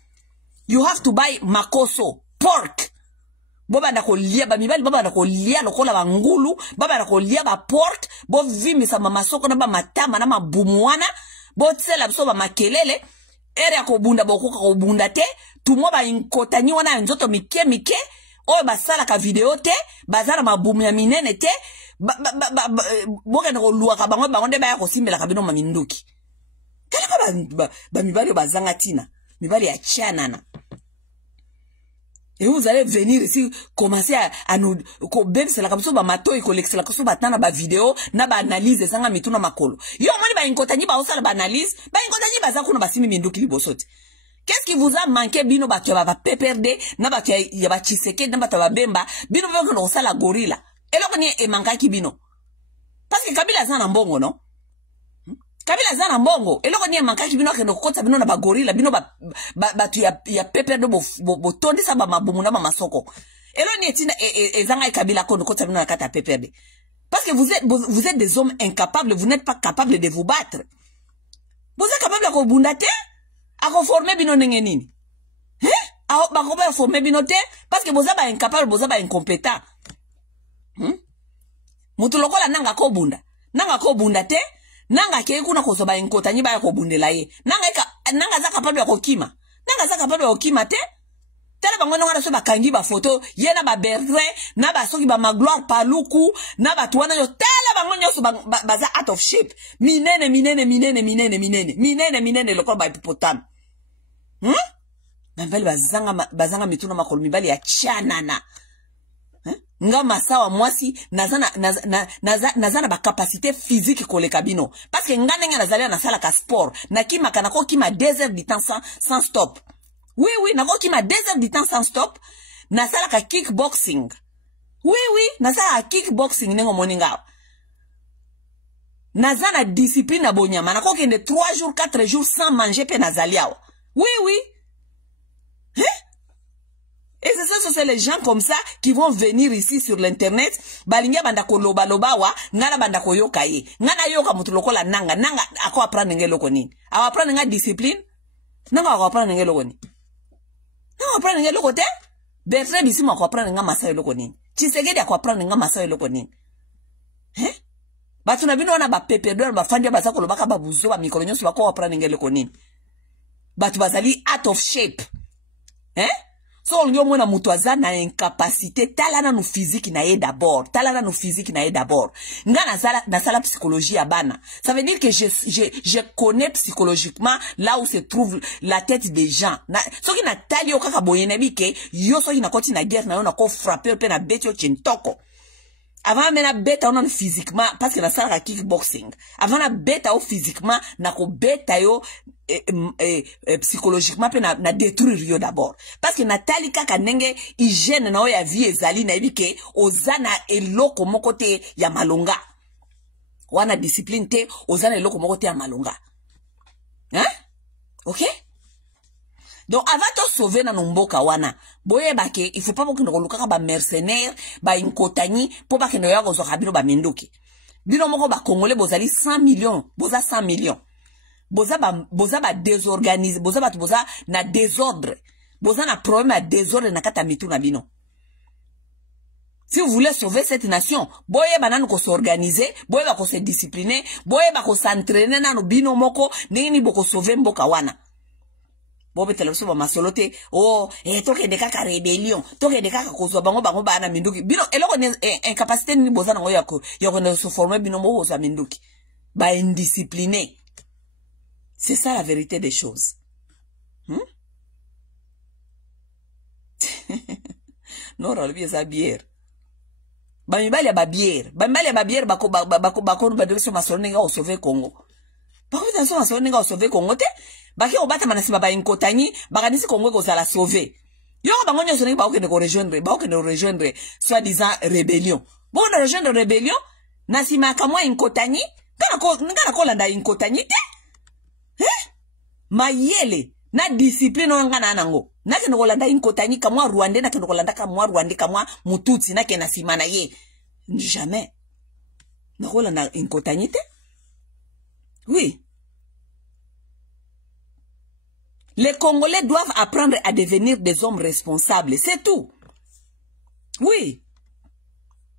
You have to buy makoso, pork. Boba ndako lia ba mibali, boba ndako lia lokola bangulu, boba ndako lia ba pork, bo vimi sa mamasoko na ba matama na mabumuana, bo tsela biso ba makelele, ere yako bunda bokoka ko bunda te, tumo ba inkotani wana nzoto mike, oyo basala ka video te, bazala mabumu ya minene te, boke ndako luaka bango nde baya kosimela kabino maminduki. Kalaka mibali bazanga tina, mibali ya chanana. Et vous allez venir ici commencer à nous ben c'est la comme ça ba mato et collecter la comme ça batana ba vidéo na ba analyse zanga mituna makolo. Yo moni ba inkotani ba osala ba analyse, ba inkotani ba zakuna ba simi minduki libosote. Qu'est-ce qui vous a manqué bino ba tu ba PPRD na ba tu ya ba Tshisekedi na ba ta bemba bino ba ko osala gorilla. Eloko ni e mankaki bino. Parce que Kabila zana mbongo non? Kabila zana mbongo eloko ni e mankaki bino ke no kota bino na ba gorilla bino ba tu ya PPRD bo tondi sa ba mabumu na ba masoko. Elo ni etina ezanga Kabila ko no kota bino na kata PPRD. Parce que vous êtes des hommes incapables, vous n'êtes pas capables de vous battre. Vous êtes capables de bunda te? A conformer bino nenge nini? A ba former bino te parce que boza ba incapable, boza ba incompétent. mutu lokola nanga ko bunda te nanga ke kuna ko soba enkotanyi ba ko bundela ye nanga za capable ko kima te tala bango ngana so bakangi ba photo ye na ba Bertrand na ba soki ba Magloire Paluku na ba tuwana yo tala bango nyoso baza out of shape minene lokola ba hippopotame Nambali bazanga mituna makolo mibali ya chanana. Nga masawa mwasi nazana ba capacité physique koleka bino. Parce que nga nenga nazali na sala ka sport. Na kima kanako kima 2 heures du temps sans stop. Oui, nako kima 2 heures du temps sans stop. Na sala ka kickboxing. Oui, na sala ka kickboxing nengo moninga. Nazana discipline na bonyama. Nako kende 3 jours, 4 jours sans manger pe nazaliao. Oui. Et c'est ça, les gens comme ça qui vont venir ici sur l'internet. Balinga bandako loba wa, ngana bandako yoka ye. Ngana yoka mutulokola nanga ako apprendre nge loko nini. Awa apprendre nga discipline. Nanga ako apprendre nge loko nini. Nanga apprendre nge loko te. Bertrand Bisimwa ako apprendre nga masayo loko nini. Tshisekedi ako apprendre nga masayo loko nini. Batu na bino wana ba pepedor ba fandi ba sako lobaka ba buzo ba mikolo nyoso bako apprendre nge loko nini. Batu bazali out of shape. So on mona mutu aza na incapacité talana no physique na ye d'abord nga na sala psychologie ya bana. Ça veut dire que je connais psychologiquement là où se trouve la tête des gens. So ki na tali yo kaka boyene bike yo so ina koti na guerre na yo na ko frapper pe na beti yo chintoko. Avant mena beta on physiquement parce que na sala kickboxing. Avant na beta o physiquement na ko beta yo psychologiquement pe na détruire yo d'abord parce que Nathalie kaka nenge hygiène na o ya vie ezali na ebike ozana eloko moko te ya malonga wana discipline te ozana eloko moko te ya malonga OK. Donc avant de sauver na mboka wana boye bake il faut pas que nous luka ba mercenaires ba inkotanyi po ba ke no ya gozo kabino ba minduki bino moko ba congolais bozali 100 millions boza 100 millions boza ba désorganisé boza na désordre boza na problème à désordre na kata mitu na bino. Si vous voulez sauver cette nation boye bananu ko s'organiser boye ba ko se discipliner boye ba ko s'entraîner na no bino moko nini boko sauver mboka wana bobe televiso ba masolote toke de kaka rébellion toke de kaka ko zo bango bana minduki bino eloko incapacité ni boza na ngoya ko ne se former bino moko za minduki ba indiscipliné. C'est ça la vérité des choses. Non, relevé sa bière. Bamibali ya bière bako badeleso masonenga au sauver Congo. Bako badeleso masonenga au sauver Congo te. Baki obata manasi baba inkotanyi, bakanisi Congo ko sala sauver. Yo bango nyoso ne bako ne ko rejoindre soi-disant rébellion. Bon de rejoindre rébellion, nasima kamwa inkotanyi, ngana ko landa inkotanyi te. Mayele na discipline nga na nango na ke no landa inkotanyi kamwa Rwanda na ke no landa kamwa Mututsi na ke na simana ye jamais na ko landa inkotanyi te. Oui, les Congolais doivent apprendre à devenir des hommes responsables, c'est tout. Oui,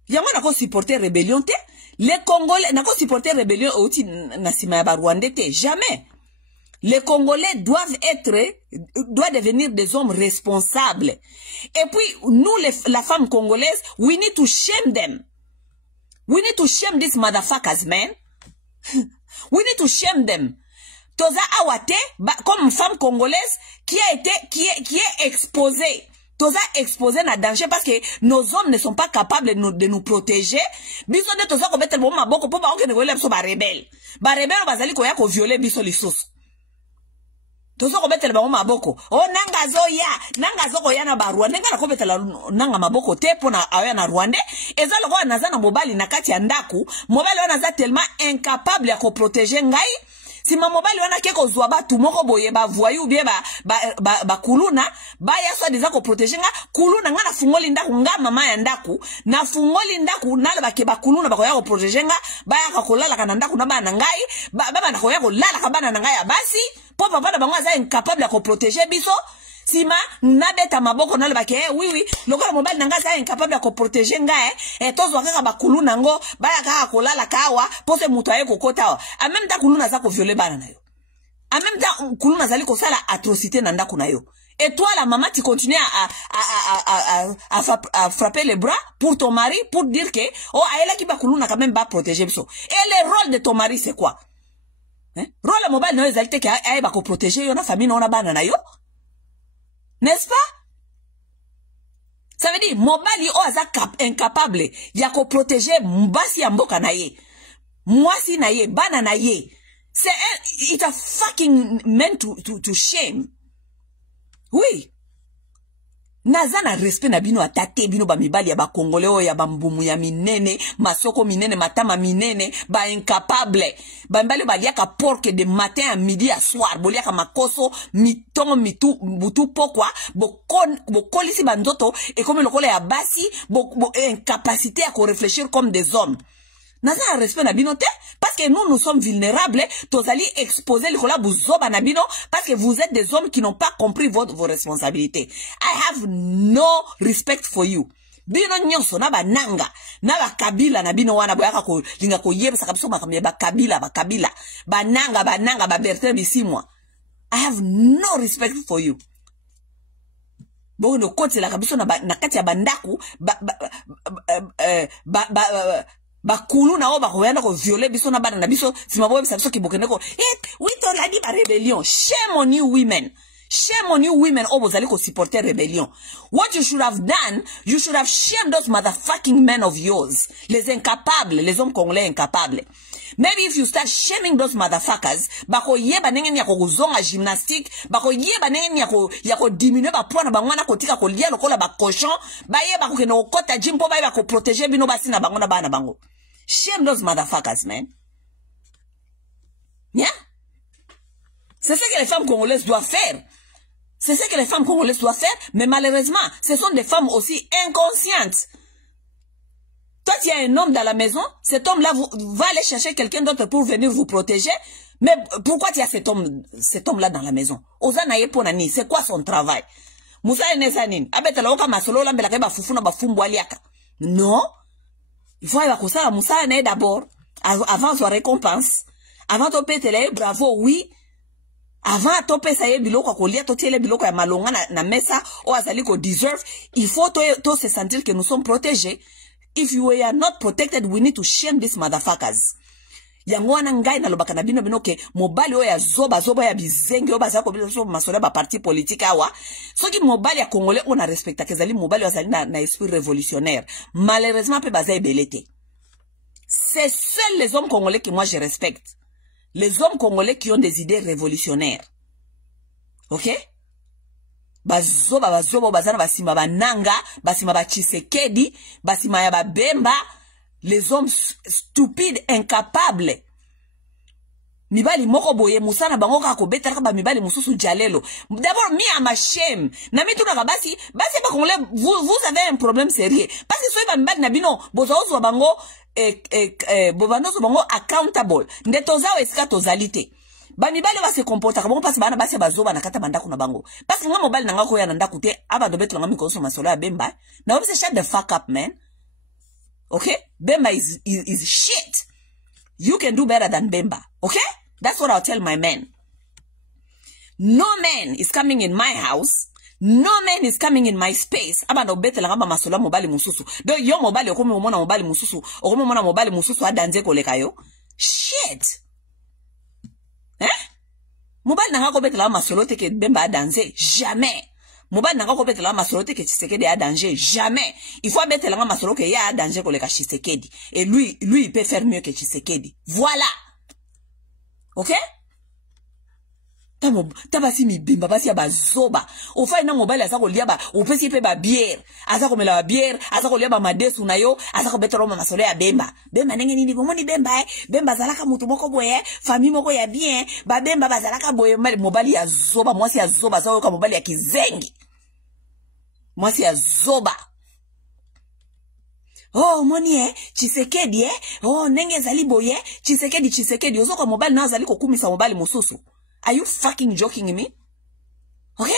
yango na ko supporter rébellion te. Les Congolais na ko supporter rébellion outi na sima ba Rwanda te, jamais. Les Congolais doivent devenir des hommes responsables. Et puis, nous, la femme congolaise, we need to shame them. We need to shame these motherfuckers, man. We need to shame them. Toza awate, comme femme congolaise, qui est exposée. Toza exposé na danger parce que nos hommes ne sont pas capables de nous protéger. Biso de toza ko betel bo maboko po ba okene wele biso ba rebelle. Ba rebelle bazali ko ya ko violer biso lisusu. Tozo ko betela bango maboko nanga zo ko ya na Rwanda ngana ko betela nanga maboko te pona aya na Rwanda eza loko naza na mobali na kati ya ndaku mobali wana za tellement incapable ya ko protéger ngai si ma mobali wana ke ko zwa batu moko boye ba voyou bien ba kuluna ba ya so diza ko protéger nga kuluna ngana fungoli ndaku nga mama ya ndaku na fungoli ndaku nala ba ke ba kuluna ba ko ya ko protéger nga ba ya ka kolala kana ndaku na bana ngai ba na ko ya ko lala ka bana ngai basi papa bana bango za incapable ya ko protéger biso sima nabeta maboko na lobake oui lokola mobali nanga sa incapable ya ko protéger nga tozwa kaka bakulu nango baya kaka kolala kawa pose mutu aye kokota wa en même temps kuluna za ko violer bana na yo en même temps kuluna zali ko sala atrocité na ndako na yo et toi la maman tu continues à frapper les bras pour ton mari pour dire que oh ayela ki bakuluna quand même ba protéger biso et le rôle de ton mari c'est quoi rôle la mobile no ezalité ka aye ba ko protéger yo na famille na bana na yo. N'est-ce pas? Ça veut dire, mobali o aza incapable ya ko protéger mbasi ya mboka na ye. Mwasi na ye, bana na ye. It's a fucking meant to shame. Oui. Naza na respect na bino atate bino ba mibali ya ba Congolais o ya ba mbumu ya minene, masoko minene, matama minene, ba incapable. Ba mbali ba liaka porke de matin à midi à soir, boliaka makoso, mitongo mitu butu pokwa, bo kolisi bandoto et comme le kole ya basi, bo incapacité à ko réfléchir comme des hommes. Naza na respect na bino te parce que nous sommes vulnérables, tozali exposer le kola buzoba na bino parce que vous êtes des hommes qui n'ont pas compris vos responsabilités. I have no respect for you. Bino nyonso na ba nanga na ba kabila na bino wana boyaka ko linga ko yebisa kabiso makamye ba kabila ba nanga ba Bertrand Bisimwa. I have no respect for you. Bo no kote la kabiso na kati ya bandaku bakulu na oba koyanda ko violer biso na bana na biso simaboye biso ki bokeneko oui to la di ba rébellion. Shame on you women. Shame on you women obozali ko supporter rebellion. What you should have done, you should have shamed those motherfucking men of yours. Les incapables, les hommes congolais incapables. Maybe if you start shaming those motherfuckers, bako yeba nenge ni yako kuzonga gymnastique, bako yeba nenge ni yako diminuer ba poids na bangwana kotika ko lia lokola ba cochon, ba yeba ko keno kota jimpo ba yeba ko protéger bino basi na bangona bana bango. Shame those motherfuckers, man. Yeah? C'est ça que les femmes congolaises doivent faire. C'est ce que les femmes congolaises doivent faire, mais malheureusement, ce sont des femmes aussi inconscientes. Toi, tu as un homme dans la maison, cet homme-là va aller chercher quelqu'un d'autre pour venir vous protéger, mais pourquoi tu as cet homme-là dans la maison? Ozanaye ponani, c'est quoi son travail? Moussa enesanin, abetala oka masolo la mbela keba fufuna ba fumbu aliaka. Non, il faut avoir ça, Moussa ene d'abord, avant sa récompense, avant ton pétele, bravo, oui. Avant tope sa ye biloko kolia to tiele biloko ya malonga na mesa o azali ko deserve, il faut to se sentir que nous sommes protégés. If you are not protected, we need to shame these motherfuckers. Yango wana ngai na lobaka na bino ke mobali o ya zoba ya bizenge o baza ko biso masola ba parti politique awa. Soki mobali ya congolais on a respecta kezali mobali azali na esprit révolutionnaire. Malheureusement pe baza ebelete. C'est seuls les hommes congolais que moi je respecte. Les hommes congolais qui ont des idées révolutionnaires. Ok? Bazana basima bananga, basima ba Tshisekedi, basima ya Bemba, les hommes stupides, incapables. Mibali moko boye musana bango kako betaka ba mibali mususu jalelo. D'abord mi am ashamed. Na mi tuna basi ba congolais vous avez un problème sérieux. Parce que soy ba mibali na bino bozaozo bango bovanozo bango accountable. Ndetozao esika tozalite. Ba mibali ba se comporta bango parce bana basi bazoba na kata bandako na bango. Parce nga mobali nanga ko ya na ndako te aba dobeto nga mikoso masolo ya Bemba. Na obse shut the fuck up, man. Okay? Bemba is shit. You can do better than Bemba. Okay? That's what I'll tell my men. No man is coming in my house. No man is coming in my space. Aba no bete la ngamba masola mobali mususu. Do yo mobali okome umona mobali mususu. Okome umona mobali mususu adanze koleka yo. Shit. Mobali nanga ko bete la masolo teke Bemba adanze. Jamais. Mobali nanga ko bete la masolo teke Tshisekedi adanze. Jamais. Il faut bete la ngamba masolo ke ya adanze koleka Tshisekedi. Et lui il peut faire mieux que Tshisekedi. Voilà. Ok? Tabasi mi bimba basi ya bazoba. Ofa ina mobile azako liaba, opesi pe ba bière. Azako mela ba bière, azako liaba madesu na yo, azako betero ma masolo ya Bemba. Bemba nenge nini bomoni Bemba Bemba zalaka mutu moko boye, famille moko ya bien, ba Bemba bazalaka boye mobile ya zoba, mwasi ya zoba zawo ka mobile ya kizengi. Mwasi ya zoba. Oh moni Tshisekedi oh nenge zali boye Tshisekedi ozoko mobile na zali ko kumisa mobile mususu. Are you fucking joking me? Okay?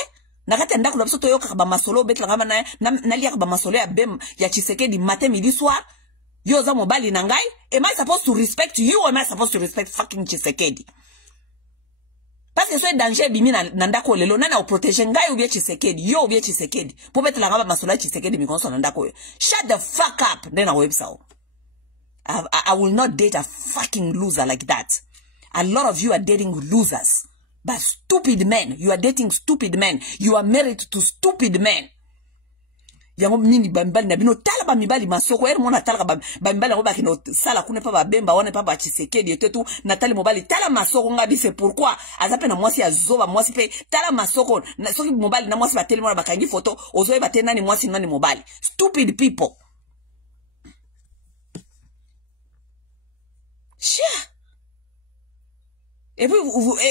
nakati ndako na biso toyoka ba masolo betla ngama na lia ba masolo ya bem ya Tshisekedi matin midi soir yo za mobali na ngai. Am I supposed to respect you or am I supposed to respect fucking Tshisekedi? Parce que so danger bimi na ndako lelo nana o protéger ngai ou bien Tshisekedi yo ou bien Tshisekedi po betla ngama masolo ya Tshisekedi mi konso na ndako yo. Shut the fuck up then I website. I will not date a fucking loser like that. A lot of you are dating losers. But stupid men. You are dating stupid men. You are married to stupid men. Yango mini bambali na bino tala ba mibali masoko eri mona tala ba mibali ngo bakino sala kune pa ba bemba wane pa ba Tshisekedi etetu natali mobali tala masoko ngabi c'est pourquoi azape na mwasi azoba mwasi pe tala masoko na soki mobali na mwasi bateli mona bakangi photo ozoe batena ni mwasi nani mobali. Stupid people. Chia. Et puis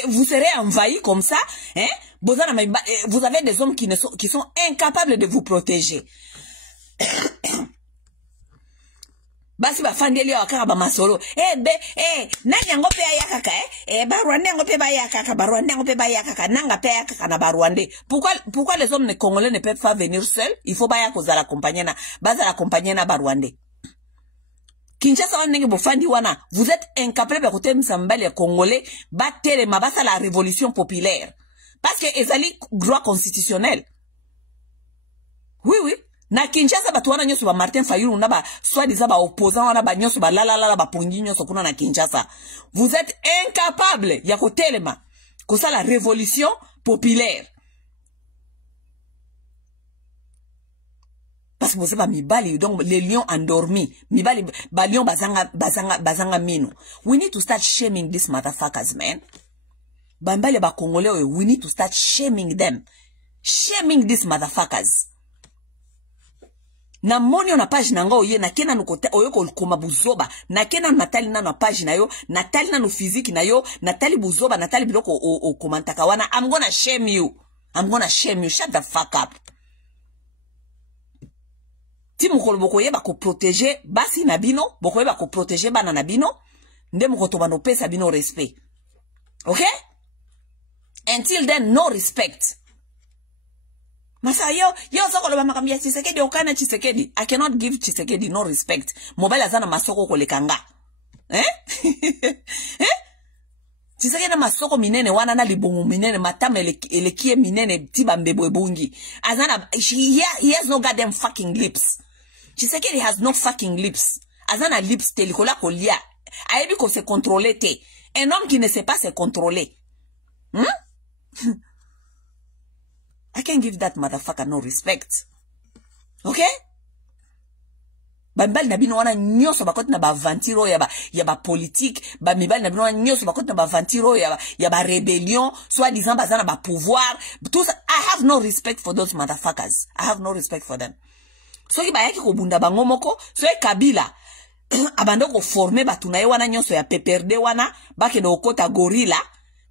vous serez envahi comme ça, hein? Vous avez des hommes qui sont incapables de vous protéger. Basi ba fandeli wakaka ba masolo. Nani yango pe ayakaka Barwande yango pe ba yakaka, Barwande yango pe ba yakaka, nanga pe yakaka na Barwande. Pourquoi les hommes congolais ne peuvent pas venir seuls? Il faut ba yakoza la compagnie na, baza la compagnie na Barwande. Kinshasa wanenge bofandi wana, vous êtes incapable de côté msambali ya congolais, batele mabasa la révolution populaire. Parce que ezali droit constitutionnel. Oui. Na Kinshasa batu wana nyoso ba Martin Fayulu na ba soi-disant ba opposant wana ba nyoso ba la ba pongi nyoso kuna na Kinshasa. Vous êtes incapable ya kotelema kosa la révolution populaire. Parce que vous savez, mibali, donc les lions endormis, mibali, balion bazanga mino. We need to start shaming these motherfuckers, man. Bambali ba Congolais, we need to start shaming them. Shaming these motherfuckers. Na moni na page na nga oye, na kena nukote, oyoko lukoma buzoba, na kena natali na na page na yo, natali na no physique na yo, natali buzoba, natali biloko o komantaka wana. I'm gonna shame you. I'm gonna shame you. Shut the fuck up. Si mukolo bokoye bako protéger basi na bino, bokoye bako protéger bana na bino, nde mukoto bano pesa bino respect. Okay? Until then, no respect. Masa yo soko loba makambia Tshisekedi okana Tshisekedi. I cannot give Tshisekedi no respect. Mobile azana masoko kolekanga. Tshisekedi na masoko minene wana na libongo minene matame elekie minene tiba mbebo ebungi. Azana he has no goddamn fucking lips. Tshisekedi has no fucking lips. Azana lips telikola kolia. Aebi ko se contrôler te. Un homme qui ne sait pas se contrôler. I can't give that motherfucker no respect. Okay? Bambali na bino wana nyoso bakoti na ba vantiro ya ba politique, ba mibali na bino wana nyoso bakoti na ba vantiro ya ba rébellion, soit disant bazana ba pouvoir, tout ça. I have no respect for those motherfuckers. I have no respect for them. So ki bayaki ko bunda bango moko, so e Kabila abando ko former batu na ye wana nyoso ya PPRD wana, bake do kota gorilla.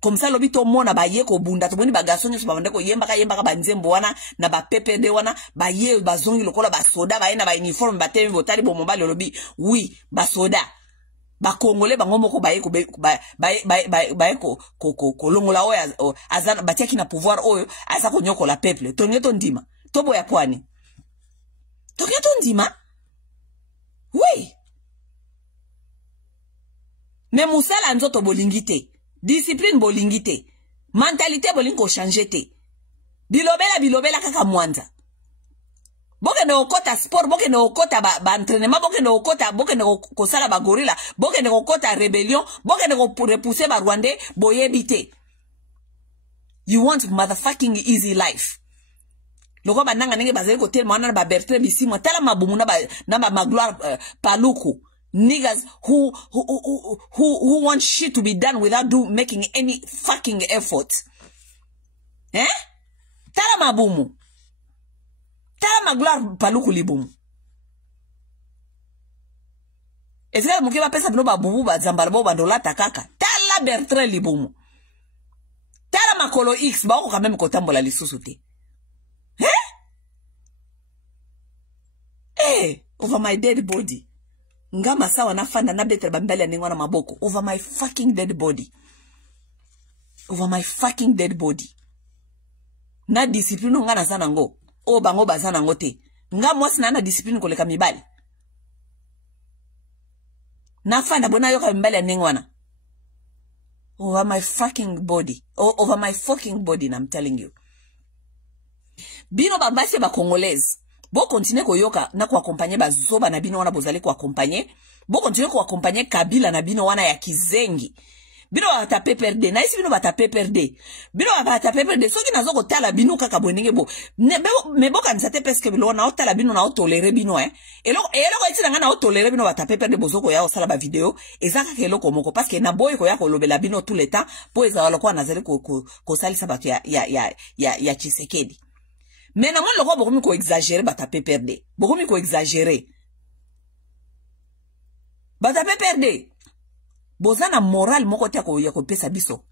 Comme ça lobito mona ba ye ko bunda to boni ba gaso nyoso babande ko yemba ka banzembo wana na ba PPD wana ba ye ba zongi lokola ba soda ba ina ba uniforme ba temi botali bo mobile lobi oui ba soda ba congolais ba ngomo ko ba ye ko ba ko longola oya azana ba tiaki na pouvoir oyo asa ko nyoko la peuple to nyeto ndima to boya kwani to nyeto ndima oui mais musala nzoto bolingite. Discipline bolingite. Mentalité bolingo changer te. Bilobela kaka mwanza. Boke ne okota sport, boke ne okota ba entraînement, boke ne okota, boke ne kosala ba gorilla, boke ne okota rébellion, boke ne repousser ba Rwandais boyebite. You want motherfucking easy life. Loko ba nanga nenge bazeli ko telma na ba Bertrand Bisimwa, tala mabumu na ba Magloire Paluku. Niggas who want shit to be done without making any fucking effort. Tala mabumu. Tala Magloire Paluku libumu. Ezeka mukiba pesa bino babubu ba zambala bo bandola takaka. Tala Bertrand libumu. Tala Makolo X ba ko kameme ko tambola lisusu te. Over my dead body. Ngama sawa na fanda na betre bambali ningwana maboko over my fucking dead body. Over my fucking dead body. na discipline nga naza nango o bango baza nango te nga mwasi na discipline koleka mibali na fanda bona yoka mibali ya ndenge wana over my fucking body over my fucking body I'm telling you bino babasi ba congolaise bo continue koyoka na ko accompagner bazoba na bino wana bozali ko accompagner bo continue ko accompagner Kabila na bino wana ya kizengi bino bata PPRD na isi bino bata PPRD bino bata PPRD soki nazo ko tala bino kaka bonenge bo me bo kanisa te peske bilo na otala bino na otolere bino eloko eti nga na otolere bino bata PPRD bozoko ya osala ba video ezaka ke eloko moko parce que na boy ko ya ko lobela bino tout le temps po ezala lokwa nazali ko salisa bato ya Tshisekedi mais na mon loko bokomi ko exagérer bata PPRD bokomi ko exagérer bata PPRD Bozana moral moko te ko yako pesa biso.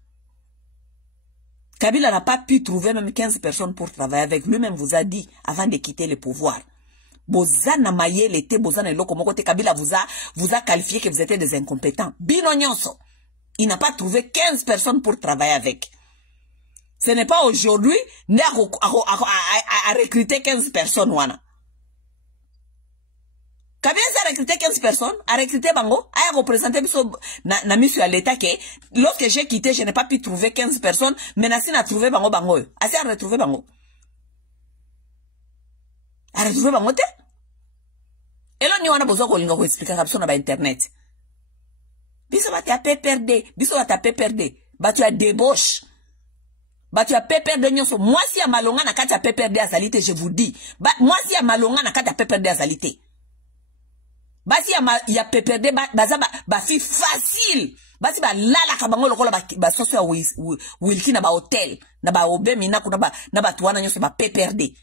Kabila n'a pas pu trouver même 15 personnes pour travailler avec lui-même vous a dit avant de quitter le pouvoir. Bozana mayele te bozana loko moko te Kabila vous a qualifié que vous étiez des incompétents. Bino nyonso. Il n'a pas trouvé 15 personnes pour travailler avec. Ce n'est pas aujourd'hui à recruter 15 personnes wana. Kabila a recruté 15 personnes, a recruté Bango, a représenté na mission à l'État que lorsque j'ai quitté, je n'ai pas pu trouver 15 personnes, mais Nassine a trouvé Bango. Assez a retrouvé Bango. A retrouvé Bango te? Et là, nous avons besoin de expliquer la sur Internet. Biso va taper perdre, biso va taper perdre, bah tu as débauche. Bah tu as perdre nyonso. Moi si a malonga na kati a perdre azalité, je vous dis. Bah moi si a malonga na kati a perdre azalité. Basi ya PPRD ba fi facile basi ba lala ka bango lokola ba soso ya wilki na ba hotel na ba obemi na kuna na ba tuana nyonso ba PPRD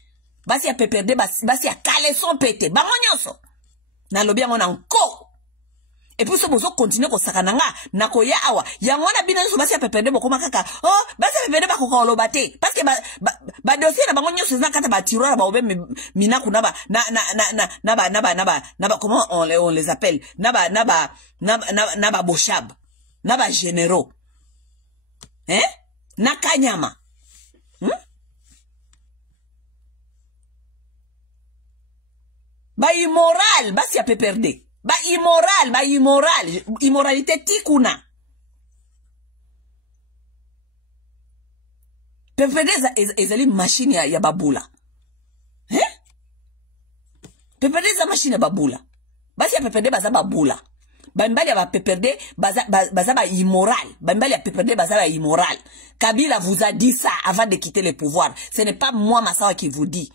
basi ya PPRD basi ya caleçon pété bango nyonso na lobi yango na nko et puis so bozo continuer ko sakana nga na ko ya awa yango na bina nyonso basi ya PPRD bokoma kaka oh basi ya PPRD ba ko koloba te parce que ba dossier na bango nyonso za kata ba tiroir ba obemi mina kuna ba na ba comment on les appelle na ba boshab na ba généraux na kanyama ba immoral basi ya PPRD ba immoralité tikuna PPRD ezali machine ya babula PPRD za machine ya babula basi ya PPRD baza babula bambali ya PPRD baza ba immoral bambali ya PPRD baza ba immoral Kabila vous a dit ça avant de quitter le pouvoir ce n'est pas moi Massawa qui vous dit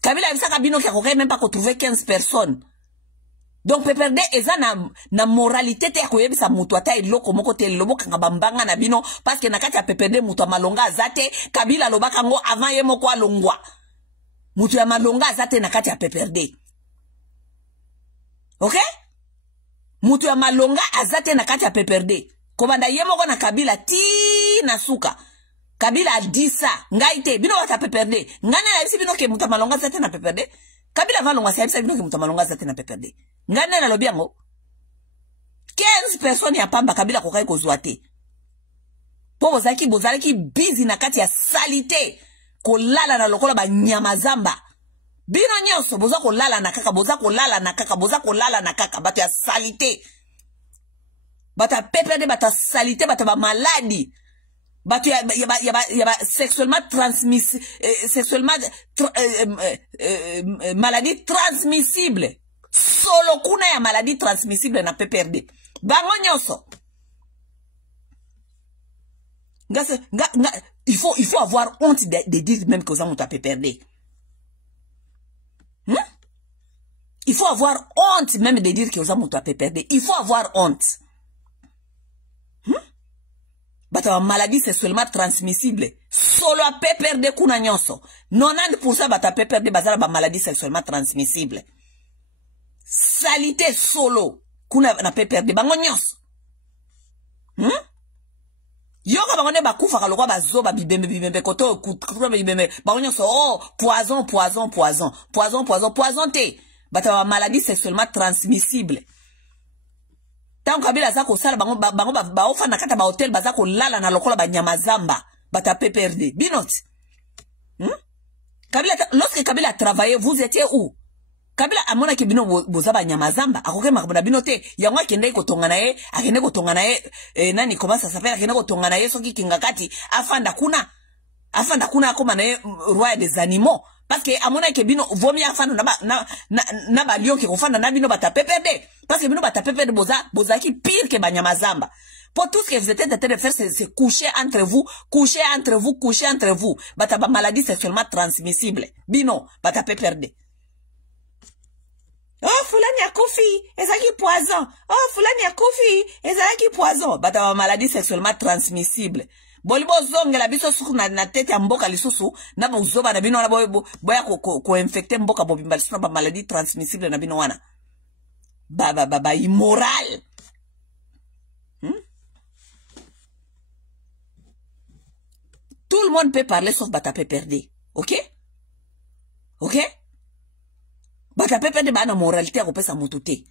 Kabila a Kabino qui a même pas trouvé 15 personnes. Donc PPRD eza na moralité te ko yebisa mutu ata eloko moko te loboka ngabambanga na bino parce que nakati ya PPRD mutu amalonga azate Kabila lobaka ngo avant ye moko alongwa mutu ya malonga azate nakati ya PPRD. OK? Mutu ya malonga azate nakati ya PPRD. Kobanda ye moko na Kabila ti na suka. Kabila a dit ça. Ngaite bino wata PPRD. Ngana na bisi bino ke mutu malonga azate na PPRD. Kabila valonga sa bino ke mutu malonga azate na PPRD. Ngane na lobi yango 15 personnes ya pamba Kabila kokai kozwa te po bozalaki busy na kati ya salite kolala na lokola ba nyama zamba bino nyonso boza kolala na kaka bato ya salite bato ya PPRD bato ya salite bato ba maladi bato ya sexuellement maladie transmissible solo kuna ya maladie transmissible na PPRD. Bango nyonso. Il faut avoir honte de dire même que vous avez PPRD. Il faut avoir honte même de dire que vous avez PPRD. Il faut avoir honte. Bata maladie sexuellement transmissible. Solo a PPRD kuna nyonso. 90% bata PPRD bazala ba maladie sexuellement transmissible. Salite solo kuna na PPRD bango nyonso yoka bango ne bakufa kalokwa bazoba bibembe koto kutra bibembe bango nyonso oh poison te bata maladie sexuellement transmissible tant Kabila za ko sala bango ba ofa na kata ba hotel baza ko lala na lokola ba nyama zamba bata PPRD binot lorsque Kabila a travaillé, vous étiez où? Kabila amona ke bino bozaba nyamazamba akoke makabona bino te yango akende ko tongana ye akende ko tongana ye nani comment ça s'appelle akende ko tongana ye soki kingakati afanda kuna akoma na ye roi des animaux parce que amona ke bino vomi afanda na ba lion ke ko fanda na bino bata PPD parce que bino bata PPD boza ki pire que banyamazamba. Pour tout ce que vous êtes en train de faire, c'est coucher entre vous. Bata ba maladie sexuellement transmissible. Bino bata PPD. Oh, fulani ya kufi, ezaki poison. Oh, fulani ya kufi, ezaki poison. Bata maladie sexuellement transmissible. Bolibo zonge la biso suku na tete ya mboka lisusu, na bozoba na bino na boya ko infecter mboka bobimba lisusu na maladie transmissible na bino wana. Ba immoral. Tout le monde peut parler sauf Bata PPRD. OK? OK? Bata PPRD ba na moralité à sa mototé.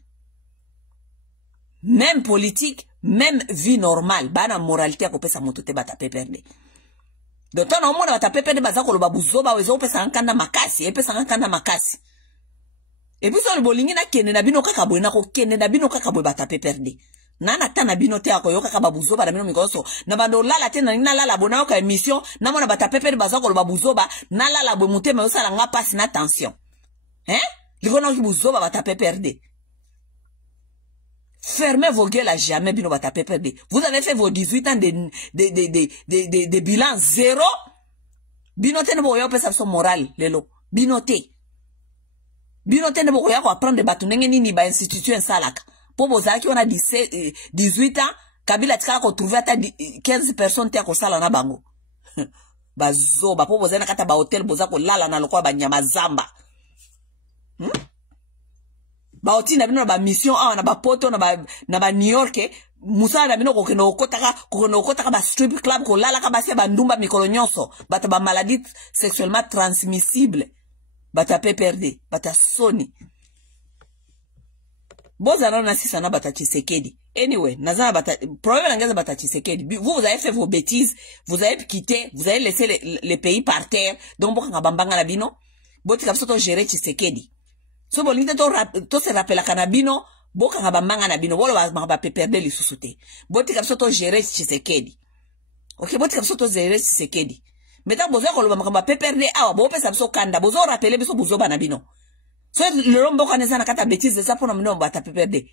Même politique, même vie normale, ba na moralité à sa mototé Bata PPRD. Donc ton monde Bata PPRD baza ko lo babuzo ba wezo pesa nkanda makasi, pesa nkanda makasi. Et puis sur le bolingi na kene na bino kaka boy na ko kene na bino kaka boy Bata PPRD. Nana tana bino te akoyo kaka babuzo ba na bino mikoso na bando lala te na nina lala bona ka émission na mona Bata PPRD baza ko lo babuzo ba na lala bo mutema yo sala nga passe na tension. Hein? Likono ki buzo ba Bata PPRD. Fermez vos gueules à jamais, bino Bata PPRD. Vous avez fait vos 18 ans de bilan zéro. Binote ne boyo pesa son moral, lelo. Binote. Binote ne boyo ko apprendre de batu nenge nini ba institution salaka. Po bozaki on a 18 ans, Kabila tika ko trouver ata 15 personnes te ko sala na bango. Bazo ba po bozana kata ba hotel bozako lala na lokwa ba nyama zamba. Ba oti na bino ba mission na ba poto na ba New York musa na bino ko kotaka ba strip club ko lala ka ba se ba ndumba mikolo nyonso bata ba maladie sexuellement transmissible bata PPRD bata soni bozana na sisa na bata Tshisekedi. Anyway, nazana bata problème ngaza bata Tshisekedi. Vous avez fait vos bêtises, vous avez quitté, vous avez laissé les pays par terre. Donc boka ngabambanga na bino boti kapso to gérer Tshisekedi. So bolinte to se rappela kanabino boka ngabambanga na bino bolo ba PPRD lisusu te. Boti kapso to gérer Tshisekedi. OK, boti kapso to gérer Tshisekedi. Meta bozo ko lo ba PPRD awa bo pesa biso kanda bozo rappeler biso bozo bana bino. So le rombo kaneza na kata bêtise de ça pour nous Bata PPRD.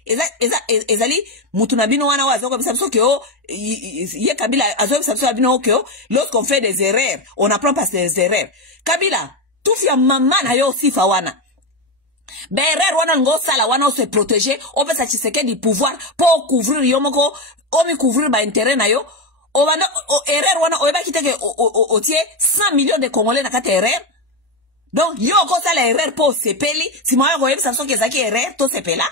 Ezali mutu na bino wana wazo ko biso ke o ye Kabila azo biso bino ke o lorsqu'on fait des erreurs, on apprend pas des erreurs. Kabila, tout fi maman na yo sifa wana. Berer wana ngo sala wana se protéger, on peut s'acheter du pouvoir pour couvrir yomoko, o mi couvrir ba intérêt na yo. O wana erreur wana o ba kiteke o tie 100 millions de Congolais na kata erreur. Donc yo ko sala erreur pour sepeli, si moi yo yebisa so kezaki erreur to sepela.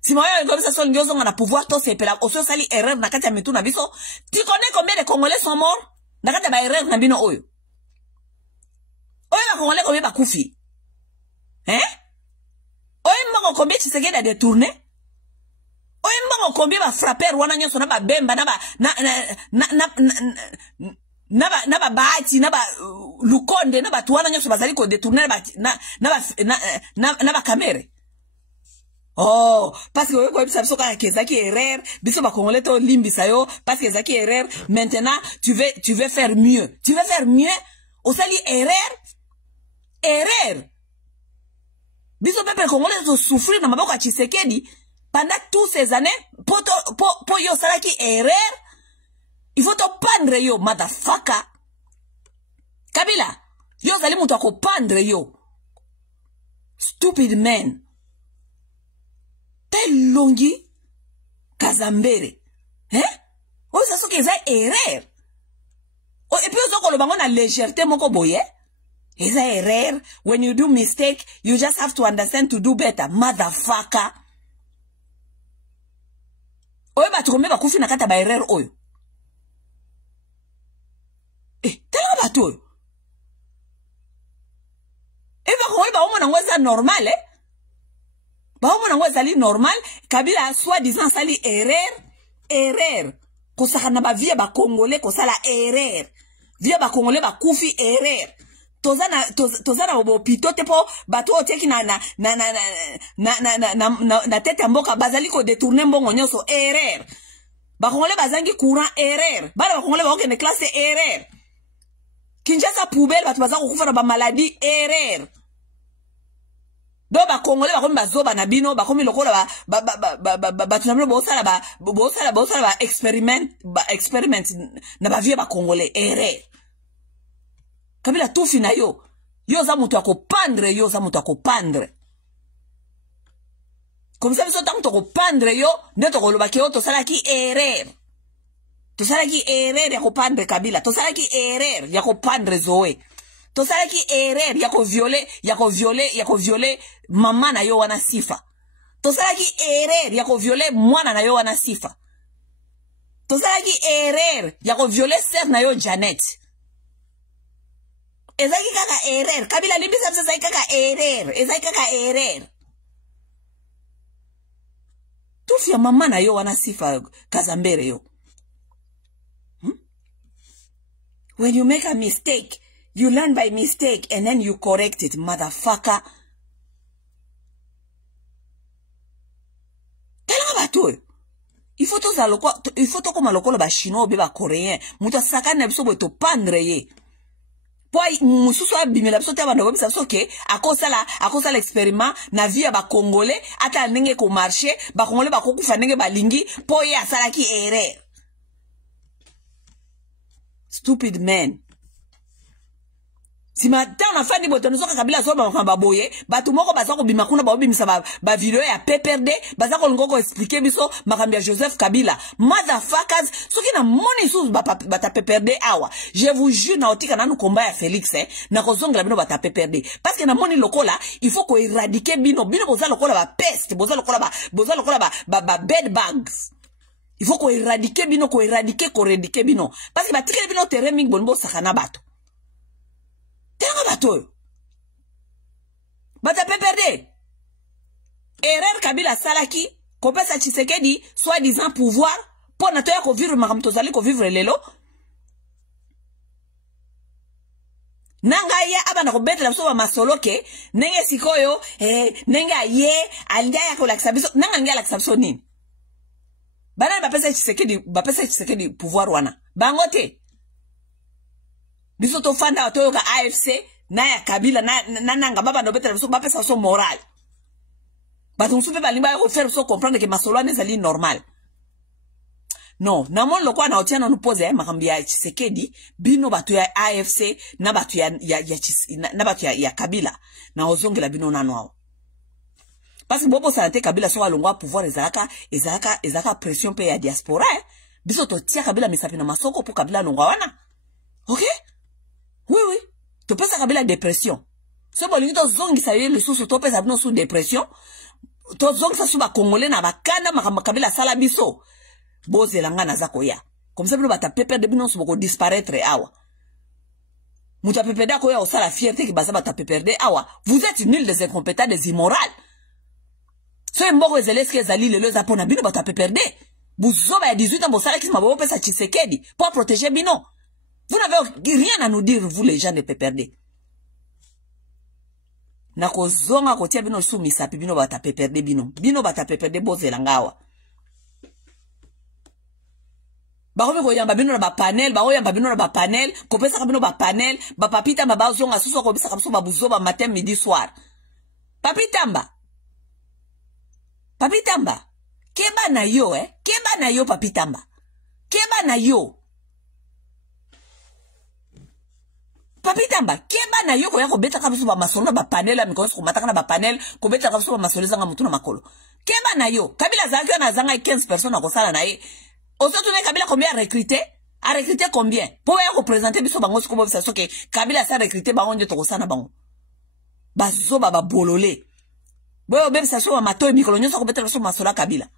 Si moi yo yebisa so nyozo na pouvoir to sepela, o so sali erreur na kata mitu na biso. Tu connais combien de Congolais sont morts na kata ba erreur na bino oyo? Oyo ba Congolais combien ba kufi? Hein? Oyo mbango combien Tshisekedi a détourné? Oyo mbango combien ba frapper wana nyonso na ba bemba na ba baati na ba lukonde na ba tuwana nyonso bazali ko détourner na ba camere. Oh, parce que oyo ko bisa biso ka kezaki erreur, biso ba Congolais to limbisa yo parce que zaki erreur, maintenant tu veux faire mieux. Tu veux faire mieux? O sali erreur. Biso peuple congolais to souffrir na maboko ya Tshisekedi pendant toutes ces années pour yo salaki erreur. Il faut te pendre yo motherfucker. Kabila, yo zali mutu ako pendre yo. Stupid man. Tel longi Kazambere. Hein? O sa so ke za erreur. O et puis ozo ko lo bango na légèreté moko boye. Is a error. When you do mistake, you just have to understand to do better. Motherfucker. Oyo batu kome ba kufi na kata ba error oyo. Tela batu oyo. Ba kome ba omo na ngweza normal, Ba omo na ngweza li normal. Kabila soi-disant sali erreur. Kosaka na ba vie ba Congolais kosala erreur. Vie ba Congolais ba kufi erreur. tozana bopito te po bato oteki na tete mboka bazali ko détourner mbongo nyonso erreur. Bakongole bazangi courant erreur. Bana bakongole bakokende classe erreur. Kinshasa poubelle bato baza kokufa na ba maladie erreur. Do bakongole bakomi bazoba na bino bakomi lokola bato na bino bosala experiment na bavie bakongole erreur. Kabila tufi na yo za mutu akopandre yo za mutu akopandre. Comme ça biso tango tokopandre yo nde tokolobaki yo tosalaki erreur. Tosalaki erreur ya kopandre Kabila, tosalaki erreur ya kopandre Zoe. Tosalaki erreur ya ko violer mama na yo wana Sifa. Tosalaki erreur ya ko violer mwana na yo wana Sifa. Tosalaki erreur ya ko violer sœur na yo Janet. Ezaki kaka erreur. Kabila libisa bisa ezaki kaka erreur. Ezaki kaka erreur. Tufia mama na yo wana Sifa Kazambere yo. When you make a mistake, you learn by mistake and then you correct it, motherfucker. Talanga bato. Il faut to koma lokolo ba chinois be ba coréen. Muta sakana biso bo to pendre ye. Poi mususu abimela biso te bana bo biso ke akosala experiment na vie ba congolais ata ndenge ko marché ba congolais ba kokufa ndenge ba lingi po ye asala ki erreur. Stupid man. Si matin na fandi boto nozoka Kabila so ba baboye batu moko baza ko bima kuna ba bimisa ba video ya PPRD baza ko ngoko expliquer biso makambi ya Joseph Kabila motherfuckers soki na moni sous bata PPRD awa je vous jure na otika na combat ya Félix na kozongela bino bata PPRD parce que na moni lokola il faut ko éradiquer bino boza lokola ba peste boza lokola ba bed bugs. Il faut ko éradiquer bino ko éradiquer bino parce que batikele bino terrain mingi bonbo sakana bato. Tenga bato. Bata PPRD. Erreur Kabila salaki kopesa Tshisekedi soi-disant pouvoir pour na toya ko vivre makam tozali ko vivre lelo. Nanga ya abana ko betela so ba masoloke nenge sikoyo nenga ye alinga ya ko lakisa biso nanga ngia lakisa biso nini. Bana bapesa Tshisekedi pouvoir wana. Bangote. Biso to fanda to yoka AFC na ya Kabila na nanga baba no betela biso bapesa so moral. But on soupe balimba yo faire so comprendre que masolane zali normal. Non, na mon lokwa na otiana no pose makambi ya Tshisekedi bino batu ya AFC na batu ya Kabila na ozongela bino na noa. Parce que bobo santé Kabila so alongwa pouvoir ezaka pression pe ya diaspora biso to tia Kabila misapi na masoko pour Kabila longwa wana. OK? Oui. To pesa Kabila dépression. So bolingi to zongi sa ye le sous to pesa bino sous dépression. To zongi sa sous ba congolais na bakanda makamba Kabila sala biso. Bozelanga na zako ya. Comme ça bino bata PPRD bino so boko disparaître awa. Muta PPRD ko ya osala fierté ki baza bata PPRD awa. Vous êtes nuls, des incompétents, des immoraux. So mboko ezeleske ezali lelo za pona bino bata PPRD. Buzoba ya 18 ans bosala ki mabo pesa Tshisekedi pour protéger bino. Vous n'avez rien à nous dire, vous les gens de PPRD. Nako zonga kotia bino sou misapi bino bata PPRD bino. Bino bata PPRD bozelanga awa. Bakomi ko yamba bino na ba panel, ba oyamba bino na ba panel, kopesa bino ba panel, ba papita maba zonga suso kopesa kapso ba buzoba matin midi soir. Papitamba. Keba na yo Keba na yo papitamba. Keba na yo. Papitamba, keba na yo ko ya ko beta kapso ba masolo ba panel ami ko mataka na ba panel, ko beta kapso ba masolo zanga mutu na makolo. Keba na yo, Kabila zaka na zanga 15 personnes ko sala na ye. Aujourd'hui, Kabila combien a recruté? A recruté combien? Pour représenter biso bango siko bobisa soke Kabila sa recruté bango nje to sana bango. Bazo baba bolole. Boyo bebisa so matoy mikolo nyoso ko betela so masola Kabila.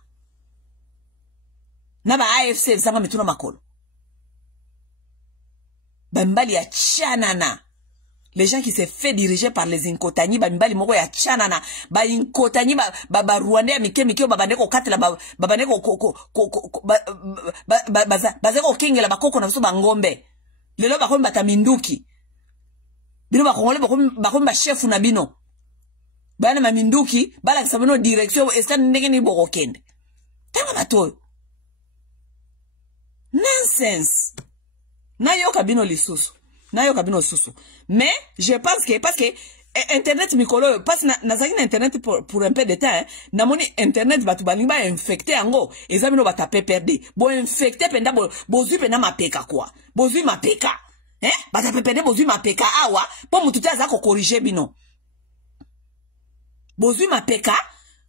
Na ba AFC zanga mituna makolo. Bambali ya chanana. Les gens qui se fait diriger par les Inkotani, bambali moko ya chanana, ba Inkotani ba Rwanda mike babandeko katela babandeko bazeko kengela bakoko na biso bangombe. Lelo bakomba bata minduki. Bino ba Congolais bakomi ba chef na bino. Bana maminduki bala kisabino direction estan ndenge ni bokokende. Tanga matoyo. Nonsense. Na yoka bino lisusu. Mais je pense que parce que internet mikolo parce nazaki na internet pour un peu de temps namoni internet batu balinga infecté ango ezamino batape perdre bo infecté penda bozui penda mapeka quoi bozui mapeka batape perdre bozui mapeka awa po mutu taza ko corriger bino bozui mapeka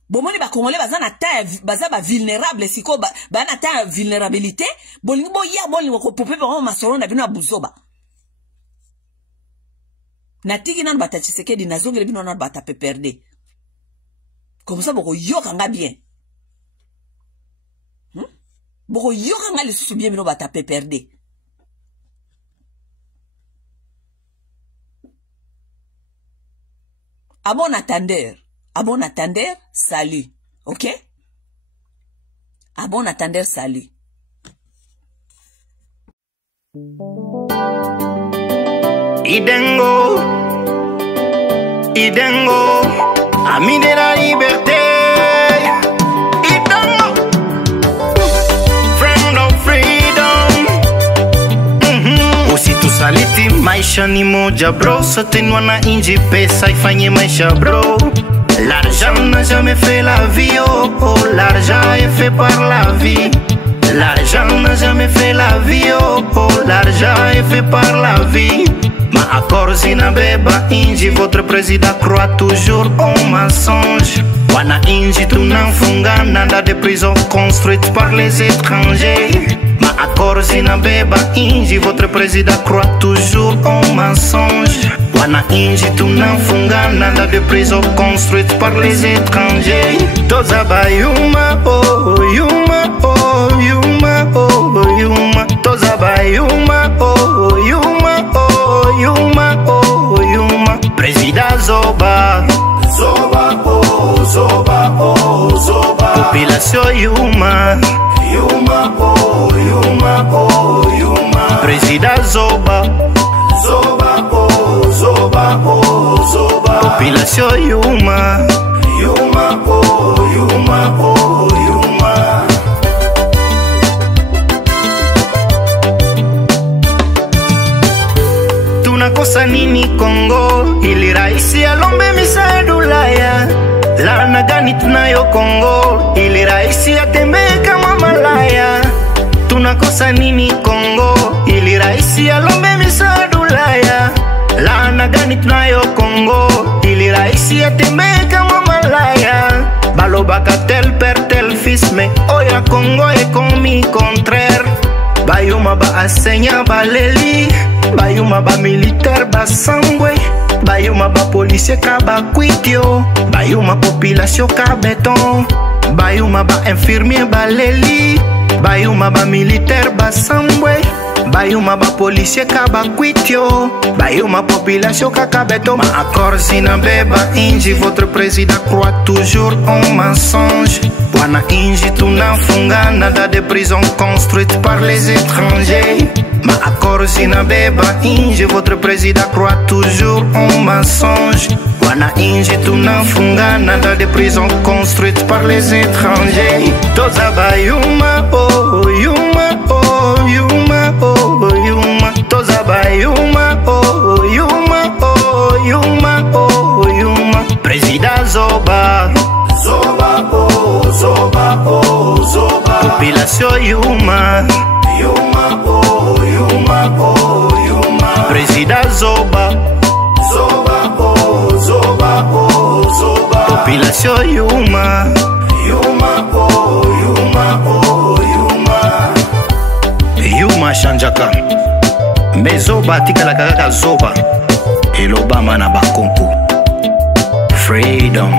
bomoni ba Congolais baza ba vulnérable siko ba na ta vulnérabilité bolingi boya bolingo ko popé ba masolo na bino abuzoba natiki nan bata Tshisekedi nazongele bino nan bata pe perdre comme ça boko yoka nga bien boko yoka nga lisusu bien bino bata pe perdre à bon attendeur salut ok à bon attendeur salut Idengo, ami de la liberté. Idengo, friend of freedom. Usitu saliti maisha ni moja bro, sote nwana inji pesa ifanye maisha bro. L'argent n'a jamais fait la vie, oh oh, l'argent est fait par la vie. L'argent n'a jamais fait la vie, oh oh, l'argent est fait par la vie. Ma accord zinabeba inji, votre président croit toujours au mensonge. Wana inji tunamfunga nanda de prison construite par les étrangers. Ma accord zinabeba inji, votre président croit toujours au mensonge. Wana inji tunamfunga nanda de prison construite par les étrangers. Toza ba yuma oh yuma oh yuma oh yuma. Toza ba yuma oh yuma oh yuma oh yuma. Président Zoba Zoba oh Zoba oh Zoba. Population yuma yuma oh yuma oh yuma. Président Zoba Zoba oh Zoba oh Zoba. Population yuma yuma oh yuma oh yuma. Tunakosa nini Kongo ili raisi alombe misaada Ulaya? Laana gani tunayo Kongo ili raisi atembee kama malaya? Tunakosa nini Kongo ili raisi alombe misaada Ulaya? Laana gani tunayo Kongo ili raisi atembee kama malaya? Balobaka tel père tel fils mais oya Kongo est commis contraire. Bayuma ba asenya baleli, bayuma ba militaire basangwe, bayuma ba policier ka bakwitio, bayuma population ka béton, bayuma ba infirmier baleli, bayuma ba militaire basangwe, bayuma ba policier ka bakwitio, bayuma population ka béton. Ma accord zinabeba inji, votre président croit toujours en mensonge. Wana inji tunafunga nada de prison construite par les étrangers. Ma accord zinabeba inji, votre président croit toujours en mensonge. Wana inji tunafunga nada de prison construite par les étrangers. Toza ba yuma oh yuma oh yuma oh yuma. Toza ba yuma oh yuma oh yuma oh yuma. Président Zoba Zoba oh Zoba oh Zoba. Population yuma yuma oh yuma oh yuma. Président Zoba Zoba oh Zoba oh Zoba. Population yuma yuma oh yuma oh yuma. Yuma shanjaka mezoba tikala kaka Zoba elobama na bakompo freedom.